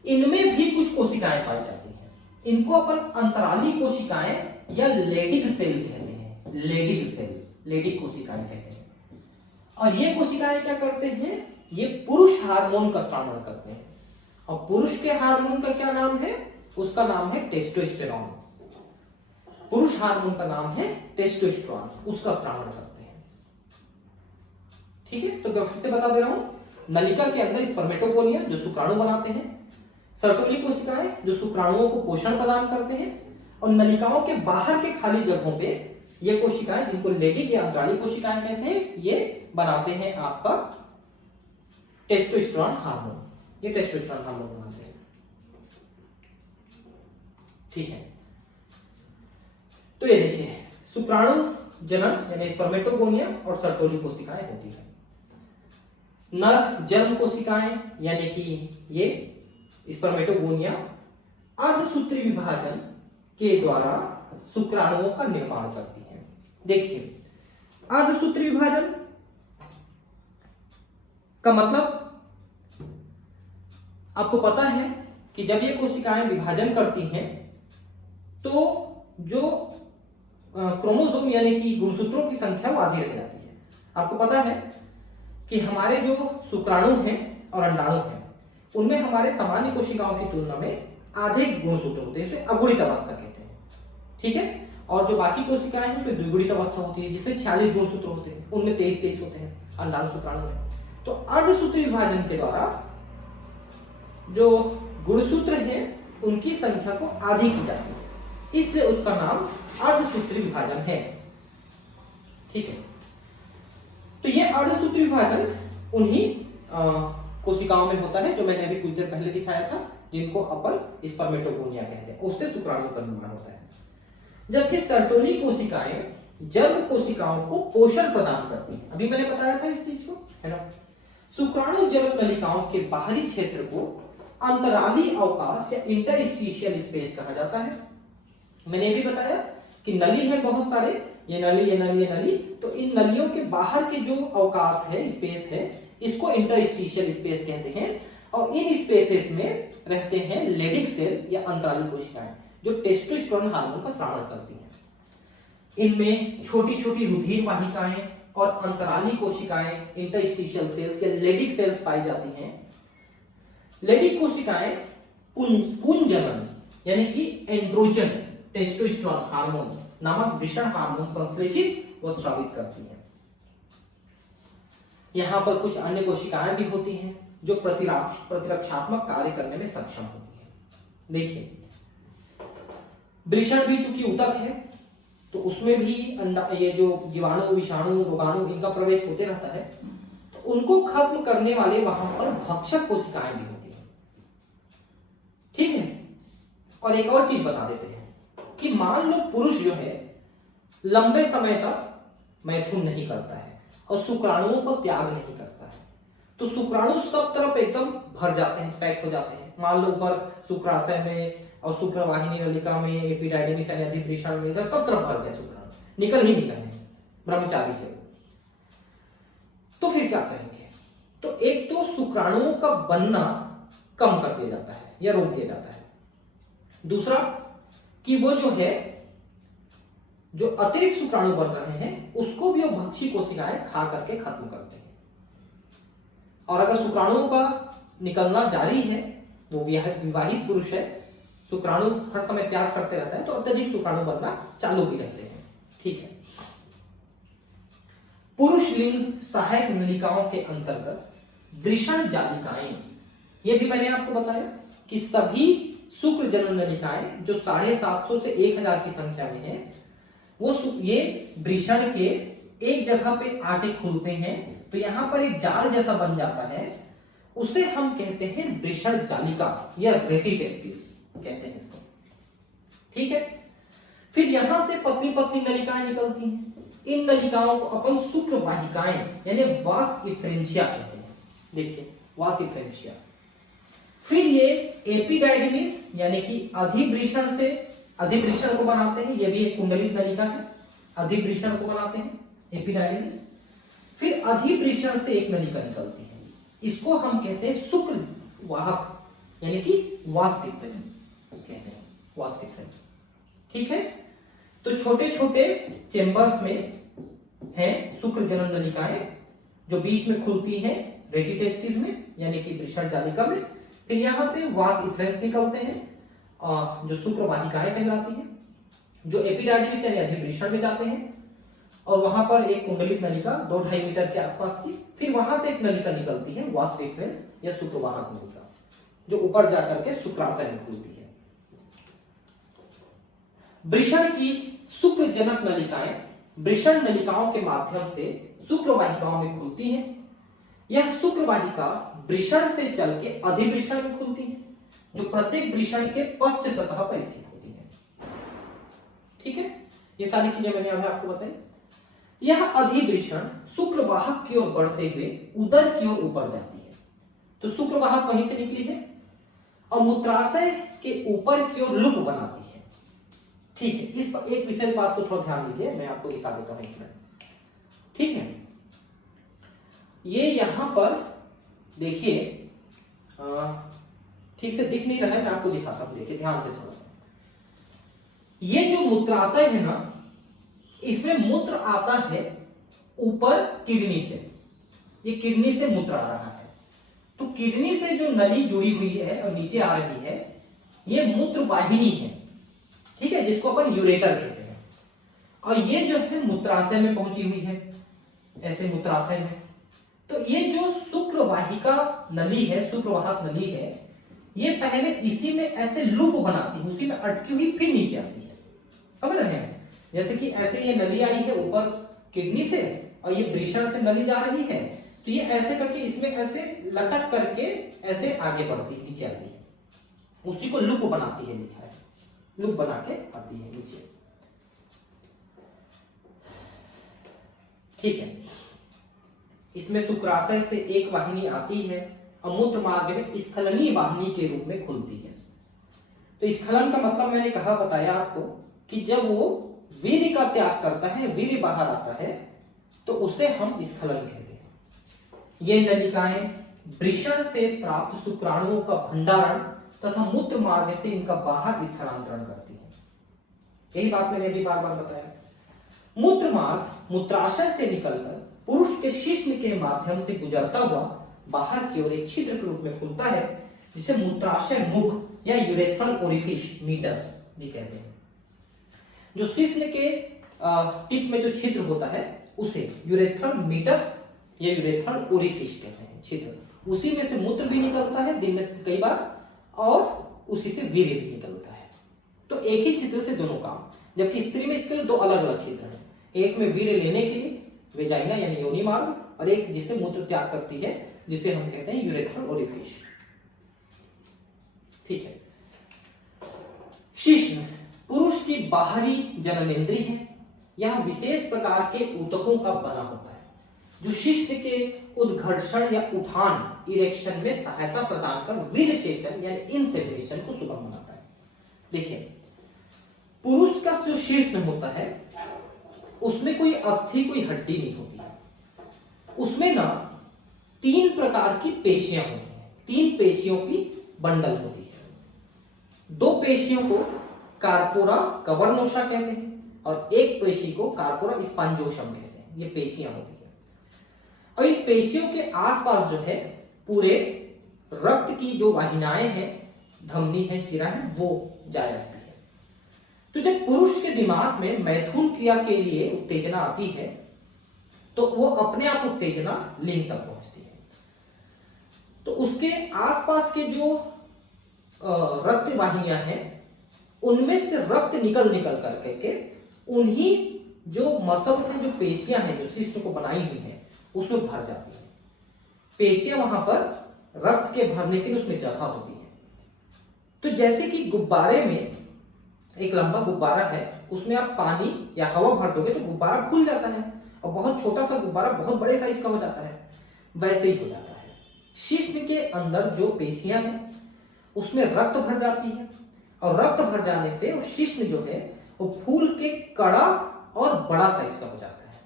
इनमें भी कुछ कोशिकाएं पाई जाती हैं, इनको अपन अंतराली कोशिकाएं या लेडिग सेल कहते हैं। लेडिग सेल, लेडिग कोशिकाएं कहते हैं। और ये कोशिकाएं क्या करते हैं? ये पुरुष हार्मोन का स्रावण करते हैं। और पुरुष के हार्मोन का क्या नाम है? उसका नाम है टेस्टोस्टेरोन। पुरुष हार्मोन का नाम है टेस्टोस्टेरोन, उसका श्रावण करते हैं। ठीक है, तो फिर से बता दे रहा हूं, नलिका के अंदर स्पर्मेटोगोनिया जो शुक्राणु बनाते हैं, सर्टोली कोशिकाएं जो शुक्राणुओं को पोषण प्रदान करते हैं, और नलिकाओं के बाहर के खाली जगहों पे ये कोशिकाएं जिनको लेडिक या अंतराली कोशिकाएं कहते हैं, ये बनाते हैं आपका टेस्टोस्टेरोन हार्मोन, ये टेस्टोस्टेरोन हार्मोन बनाते हैं। ठीक है, तो ये देखिए शुक्राणु जनन यानी स्पर्मेटोगोनिया और सर्टोली कोशिकाएं होती है। नर जन्म कोशिकाएं यानी कि ये स्पर्मेटोगोनिया अर्धसूत्री विभाजन के द्वारा शुक्राणुओं का निर्माण करती हैं। देखिए अर्धसूत्री विभाजन का मतलब आपको पता है कि जब ये कोशिकाएं विभाजन करती हैं तो जो क्रोमोसोम यानी कि गुणसूत्रों की संख्या वो आधी रह जाती है। आपको पता है कि हमारे जो शुक्राणु हैं और अंडाणु हैं उनमें हमारे सामान्य कोशिकाओं की तुलना में आधे गुणसूत्र होते हैं, इसे अगुणित अवस्था कहते हैं। ठीक है, और जो बाकी कोशिकाएं हैं उसमें द्विगुणित अवस्था होती है जिसमें 46 गुणसूत्र होते हैं, उनमें 23 होते हैं अंडाणु शुक्राणु में। तो अर्धसूत्री विभाजन के द्वारा जो गुणसूत्र हैं उनकी संख्या को आधी की जाती है, इसलिए उसका नाम अर्धसूत्री विभाजन है। ठीक है, तो ये अर्धसूत्री विभाजन उन्हीं कोशिकाओं में होता है जो मैंने अभी कुछ देर पहले दिखाया था, जिनको अपर स्पर्मेटोगोनिया कहते हैं, उससे शुक्राणु का निर्माण होता है। जबकि सर्टोली कोशिकाएं जर्म कोशिकाओं को पोषण प्रदान करती हैं, अभी मैंने बताया था इस चीज को, है ना। शुक्राणु जर्म नलिकाओं के बाहरी क्षेत्र को अंतराली अवकाश या इंटरस्टिशियल स्पेस कहा जाता है। मैंने ये भी बताया कि नली है बहुत सारे, ये नली, ये नली, ये नली, तो इन नलियों के बाहर के जो अवकाश है, स्पेस है, इसको इंटरस्टिशियल स्पेस कहते हैं। और इन स्पेसेस में रहते हैं लेडिक सेल या अंतराली कोशिकाएं जो टेस्टोस्टेरोन हार्मोन का स्रावन करती हैं। इनमें छोटी छोटी रुधिर वाहिकाएं और अंतराली कोशिकाएं इंटरस्टिशियल सेल्स या लेडिक सेल्स पाई जाती हैं। लेडिक कोशिकाएं पुंजनन यानी कि एंड्रोजन टेस्टोस्टेरोन हार्मोन नामक वृषण हार्मोन संश्लेषित व स्रावित करती हैं। यहां पर कुछ अन्य कोशिकाएं भी होती हैं जो प्रतिरक्षात्मक कार्य करने में सक्षम होती हैं। देखिए वृषण भी चूंकि ऊतक है तो उसमें भी ये जो जीवाणु, विषाणु, रोगाणु इनका प्रवेश होते रहता है, तो उनको खत्म करने वाले वहां पर भक्षक कोशिकाएं भी होती हैं। ठीक है, और एक और चीज बता देते हैं कि मान लो पुरुष जो है लंबे समय तक मैथुन नहीं करता है और शुक्राणुओं को त्याग नहीं करता है, तो शुक्राणु सब तरफ एकदम भर जाते हैं, पैक हो जाते हैं। मान लो ऊपर शुक्राशय में और शुक्रवाहिनी नलिका में, एपिडाइडिमिस यानी अधिवृषण में, इधर सब तरफ भर गए शुक्राणु, निकल ही निकल है, ब्रह्मचारी है। तो फिर क्या करेंगे? तो एक तो शुक्राणुओं का बनना कम कर दिया जाता है या रोक दिया जाता है। दूसरा कि वो जो है जो अतिरिक्त शुक्राणु बन रहे हैं उसको भी वो भक्षी कोशिकाएं खा करके खत्म करते हैं। और अगर शुक्राणुओं का निकलना जारी है, वो विवाहित पुरुष है, शुक्राणु हर समय त्याग करते रहता है, तो अत्यधिक शुक्राणु बनना चालू भी रहते हैं। ठीक है, पुरुष लिंग सहायक नलिकाओं के अंतर्गत वृषण जालिकाएं, ये भी मैंने आपको बताया कि सभी शुक्र जनन नलिकाएं जो 750 से 1000 की संख्या में है, वो ये वृषण के एक जगह पे आके खुलते हैं, तो यहां पर एक जाल जैसा बन जाता है, उसे हम कहते हैं वृषण जालिका या रेटिटेस्टिस कहते हैं इसको। ठीक है, फिर यहां से पतली पतली नलिकाएं निकलती हैं। इन नलिकाओं को अपन शुक्र वाहिकाएं यानी वास इफ्रेंशिया कहते हैं। देखिए वास इफ्रेंशिया। फिर ये एपिडाइडिमिस यानी कि अधिवृषण से अधिवृषण को बनाते हैं, ये भी एक कुंडलित नलिका है, अधिवृषण को बनाते हैं एपिडाइडिमिस। फिर अधिवृषण से एक नलिका निकलती है, इसको हम कहते हैं शुक्र वाहक यानी कि वास डिफरेंस कहते हैं, वास डिफरेंस। ठीक है, तो छोटे छोटे चेंबर्स में हैं शुक्र जनन नलिकाएं जो बीच में खुलती हैं रेटिटेस्टिस में यानी कि वृषण जालिका में। फिर यहां से वास इफ्रेंस निकलते हैं जो शुक्र वाहिकाएं कहलाती हैं। जो एपिडार्मिस यानी अधिवृषण में जाते हैं, और वहां पर एक कुंडलित नलिका 2-2.5 मीटर के आसपास की, फिर वहां से एक नलिका निकलती है वास डिफरेंस या शुक्रवाहक नलिका, जो ऊपर जाकर के शुक्राशय में खुलती है। वृषण की शुक्रजनक नलिकाएं वृषण नलिकाओं के माध्यम से शुक्रवाहिकाओं में खुलती हैं। यह शुक्रवाहिका वृषण से चल के अधिवृषण में खुलती है, जो प्रत्येक वृषण के पश्च सतह पर स्थित होती है। ठीक है, ये सारी चीजें मैंने अभी आपको बताई। यह अधिवृषण शुक्रवाहक की ओर बढ़ते हुए उदर की ओर ऊपर जाती है, तो शुक्रवाहक वहीं से निकली है और मूत्राशय के ऊपर की ओर लूप बनाती है। ठीक है, इस पर एक विशेष बात को थोड़ा ध्यान दीजिए, मैं आपको दिखा देता हूं एक मिनट। ठीक है, ये यहां पर देखिए, ठीक से दिख नहीं रहा है, मैं आपको दिखाता हूं, देखिए ध्यान से थोड़ा सा। ये जो मूत्राशय है ना, इसमें मूत्र आता है ऊपर किडनी से, ये किडनी से मूत्र आ रहा है, तो किडनी से जो नली जुड़ी हुई है और नीचे आ रही है, ये मूत्र वाहिनी है। ठीक है, जिसको अपन यूरेटर कहते हैं, और ये जो है मूत्राशय में पहुंची हुई है, ऐसे मूत्राशय में। तो ये जो शुक्रवाहिका नली है, शुक्रवाहक नली है, ये पहले इसी में ऐसे लूप बनाती है, उसी में अटकी हुई फिर नीचे आती है। समझ रहे हैं? जैसे कि ऐसे ये नली आई है ऊपर किडनी से, और ये वृषण से नली जा रही है, तो ये ऐसे करके इसमें ऐसे लटक करके ऐसे आगे बढ़ती है, नीचे आती है, उसी को लूप बनाती है, लिखा है लूप बना के आती है नीचे। ठीक है, इसमें शुक्राशय से एक वाहिनी आती है और मूत्र मार्ग में स्खलनीय वाहिनी के रूप में खुलती है। तो स्खलन का मतलब मैंने कहा बताया आपको कि जब वो वीर्य का त्याग करता है, वीर्य बाहर आता है, तो उसे हम स्खलन कहते हैं। ये नलिकाएं वृषण से प्राप्त शुक्राणुओं का भंडारण तथा मूत्र मार्ग से इनका बाहर स्थानांतरण करती है। यही बात मैंने अभी बार बार बताया। मूत्र मार्ग मूत्राशय से निकलकर पुरुष के शिश्न के माध्यम से गुजरता हुआ बाहर की ओर एक छिद्र के रूप में खुलता है, जिसे मूत्राशय मुख या यूरेथ्रल ओरिफिस मीटस भी कहते हैं। जो शिश्न के टिप में जो छिद्र होता है उसे यूरेथ्रल मीटस या यूरेथ्रल ओरिफिस कहते हैं, छिद्र। उसी में से मूत्र भी निकलता है दिन में कई बार, और उसी से वीर्य भी निकलता है। तो एक ही छिद्र से दोनों काम, जबकि स्त्री में इसके लिए दो अलग अलग छिद्र हैं, एक में वीर्य लेने के लिए वेजाइना यानी योनि मार्ग, और एक जिससे मूत्र त्याग करती है, जिसे हम कहते हैं यूरेथ्रल ओरिफिस। ठीक है, शिश्न पुरुष की बाहरी जननेंद्रिय है। यह विशेष प्रकार के ऊतकों का बना होता है, जो शिश्न के उद्घर्षण या उठान इरेक्शन में सहायता प्रदान कर वीर्यसेचन यानी इंसेमिनेशन को सुगम बनाता है। देखिए, पुरुष का जो शिश्न होता है उसमें कोई अस्थि, कोई हड्डी नहीं होती है। उसमें ना 3 प्रकार की पेशियां होती हैं, 3 पेशियों की बंडल होती है। 2 पेशियों को कार्पोरा कवर्नोसा कहते हैं और एक पेशी को कार्पोरा स्पंजोसम कहते हैं। ये पेशियां होती है, और इन पेशियों के आसपास जो है पूरे रक्त की जो वाहिनाएं हैं, धमनी है, शिरा है, वो जाया जाती है। तो जब पुरुष के दिमाग में मैथुन क्रिया के लिए उत्तेजना आती है, तो वो अपने आप उत्तेजना लिंग तक पहुंचती है। तो उसके आसपास के जो रक्त वाहिनियां हैं, उनमें से रक्त निकल करके उन्हीं जो मसल्स हैं, जो पेशियां हैं, जो शिश्न को बनाई हुई है, उसमें भर जाती है। पेशियां वहां पर रक्त के भरने के लिए उसमें जगह होती है। तो जैसे कि गुब्बारे में एक लंबा गुब्बारा है, उसमें आप पानी या हवा भर दोगे तो गुब्बारा खुल जाता है, और बहुत छोटा सा गुब्बारा बहुत बड़े साइज का हो जाता है, वैसे ही हो जाता है। शिश्न के अंदर जो पेशियां हैं उसमें रक्त भर जाती है, और रक्त भर जाने से वो शिश्न जो है वो फूल के कड़ा और बड़ा साइज का हो जाता है।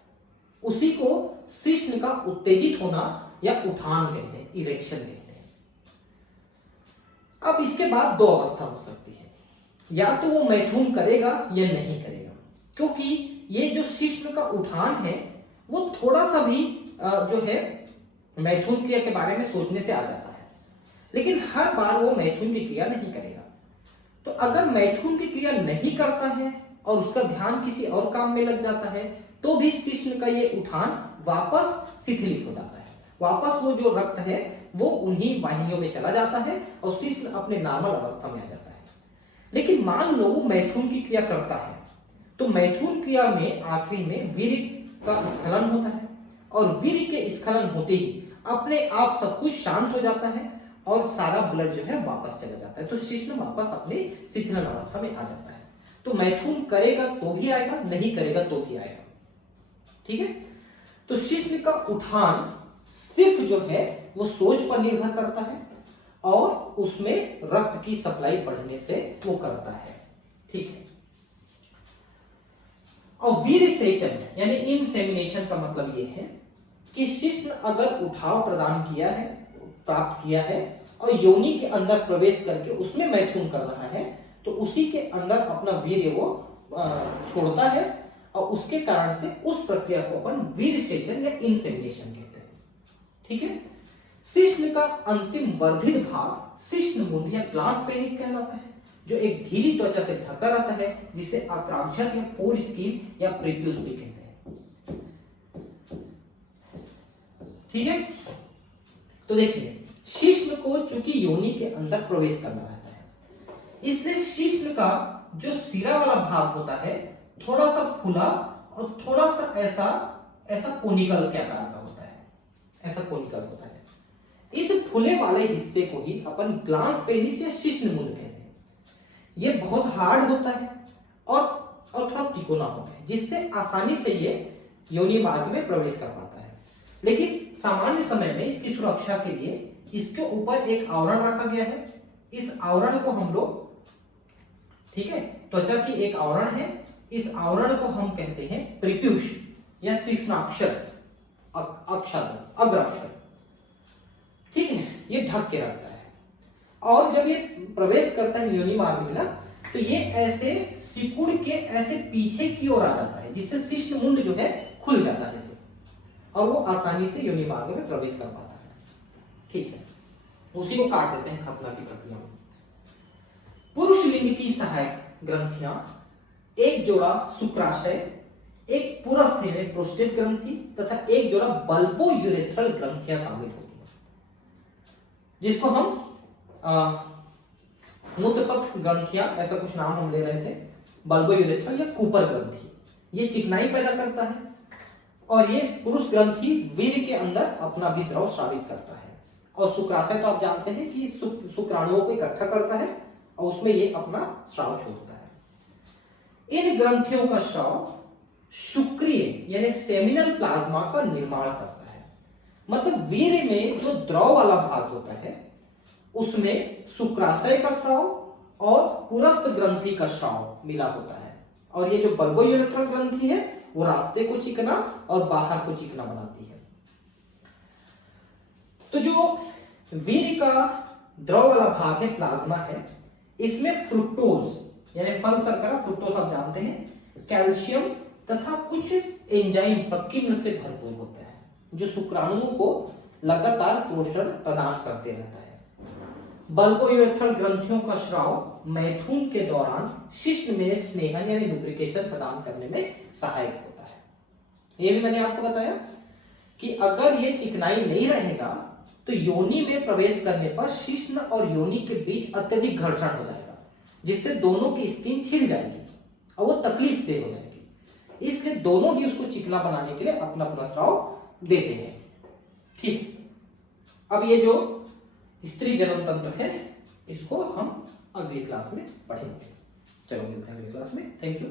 उसी को शिश्न का उत्तेजित होना या उठान कहते हैं, इरेक्शन कहते हैं। अब इसके बाद 2 अवस्था हो सकती है, या तो वो मैथुन करेगा या नहीं करेगा, क्योंकि ये जो शिश्न का उठान है वो थोड़ा सा भी जो है मैथुन क्रिया के बारे में सोचने से आ जाता है, लेकिन हर बार वो मैथुन की क्रिया नहीं करेगा। तो अगर मैथुन की क्रिया नहीं करता है और उसका ध्यान किसी और काम में लग जाता है तो भी शिश्न का ये उठान वापस शिथिलित हो जाता है, वापस वो जो रक्त है वो उन्हीं वाहिनियों में चला जाता है और शिश्न अपने नॉर्मल अवस्था में आ जाता है। लेकिन मान लो वो मैथुन की क्रिया करता है तो मैथुन क्रिया में आखिरी में वीर्य का स्खलन होता है और वीर्य के स्खलन होते ही अपने आप सब कुछ शांत हो जाता है और सारा ब्लड जो है वापस चला जाता है, तो शिश्न वापस अपनी शिथिलन अवस्था में आ जाता है। तो मैथुन करेगा तो भी आएगा, नहीं करेगा तो भी आएगा। ठीक है, तो शिश्न का उठान सिर्फ जो है वो सोच पर निर्भर करता है और उसमें रक्त की सप्लाई बढ़ने से वो करता है। ठीक है, और वीर्य सेचन यानी इंसेमिनेशन का मतलब ये है कि शिश्न अगर उठाव प्रदान किया है, प्राप्त किया है और योनि के अंदर प्रवेश करके उसमें मैथुन कर रहा है तो उसी के अंदर अपना वीर्य वो छोड़ता है और उसके कारण से उस प्रक्रिया को अपन वीर्य सेचन या इंसेमिनेशन कहते हैं। ठीक है, शिश्न का अंतिम वर्धित भाग शिश्न मुंड या ग्लास पेनिस कहलाता है, जो एक धीरी त्वचा से ढका रहता है जिसे अग्राक्षर या फोर स्कीन या प्रीप्यूस भी कहते हैं। ठीक है, तो देखिए शिश्न को चूंकि योनि के अंदर प्रवेश करना रहता है इसलिए शिश्न का जो सिरा वाला भाग होता है थोड़ा सा फूला और थोड़ा सा ऐसा ऐसा कोनिकल के आकार का होता है, ऐसा कोनिकल होता है। इस फूले वाले हिस्से को ही अपन ग्लास पेनिस या शिश्न मुंड कहते हैं। ये बहुत हार्ड होता है और थोड़ा तिकोना होता है जिससे आसानी से ये योनि मार्ग में प्रवेश कर पाता है। लेकिन सामान्य समय में इसकी सुरक्षा के लिए इसके ऊपर एक आवरण रखा गया है। इस आवरण को हम लोग, ठीक है, त्वचा की एक आवरण है, इस आवरण को हम कहते हैं प्रीप्यूष या शिश्नाक्षर अग्राक्षर। ठीक है, ये ढक के रखता है और जब ये प्रवेश करता है योनि मार्ग में ना तो ये ऐसे सिकुड़ के ऐसे पीछे की ओर आ जाता है जिससे शिश्न मुंड जो है खुल जाता है और वो आसानी से योनि मार्ग में प्रवेश कर पाता है। ठीक है, उसी को काट देते हैं खतना की प्रक्रिया में। पुरुष लिंग की सहायक ग्रंथियां एक जोड़ा शुक्राशय, एक पुरस्थ यानी प्रोस्टेट ग्रंथि तथा एक जोड़ा बल्बोयूरेथ्रल ग्रंथियां शामिल होती हैं, जिसको हम मूत्रपथ ग्रंथियां ऐसा कुछ नाम हम ले रहे थे, बल्बोयूरेथ्रल या कूपर ग्रंथि। ये चिकनाई पैदा करता है और ये पुरुष ग्रंथि वीर्य के अंदर अपना भी द्रव स्रावित करता है और शुक्राशय तो आप जानते हैं कि शुक्राणुओं को इकट्ठा करता है और उसमें ये अपना स्राव छोड़ता है। इन ग्रंथियों का स्राव शुक्रिय यानी सेमिनल प्लाज्मा का निर्माण करता है। मतलब वीर्य में जो द्रव वाला भाग होता है उसमें शुक्राशय का स्राव और पुरस्थ ग्रंथि का स्राव मिला होता है और ये जो बल्बोयूरेथ्रल ग्रंथि है वो रास्ते को चिकना और बाहर को चिकना बनाती है। तो जो वीर्य का द्रव वाला भाग है प्लाज्मा है, इसमें फ्रुक्टोज यानी फल शर्करा, फ्रुक्टोज आप जानते हैं, कैल्शियम तथा कुछ एंजाइम पक्की से भरपूर होता है जो शुक्राणुओं को लगातार पोषण प्रदान करते रहता है। बल्बोयूरेथ्रल ग्रंथियों का स्राव मैथुन के दौरान शिश्न में स्नेहन यानी लुब्रिकेशन प्रदान करने में सहायक होता है। ये भी मैंने आपको बताया कि अगर ये चिकनाई नहीं रहेगा तो योनि में प्रवेश करने पर शिश्न और योनि के बीच अत्यधिक घर्षण हो जाएगा जिससे दोनों की स्किन छिल जाएगी और वो तकलीफ देह हो जाएगी। इसलिए दोनों ही उसको चिकना बनाने के लिए अपना अपना स्राव देते हैं। ठीक, अब ये जो स्त्री जन्म तंत्र है इसको हम अगली क्लास में पढ़ेंगे। चलो मिलते हैं अगली क्लास में। Thank you.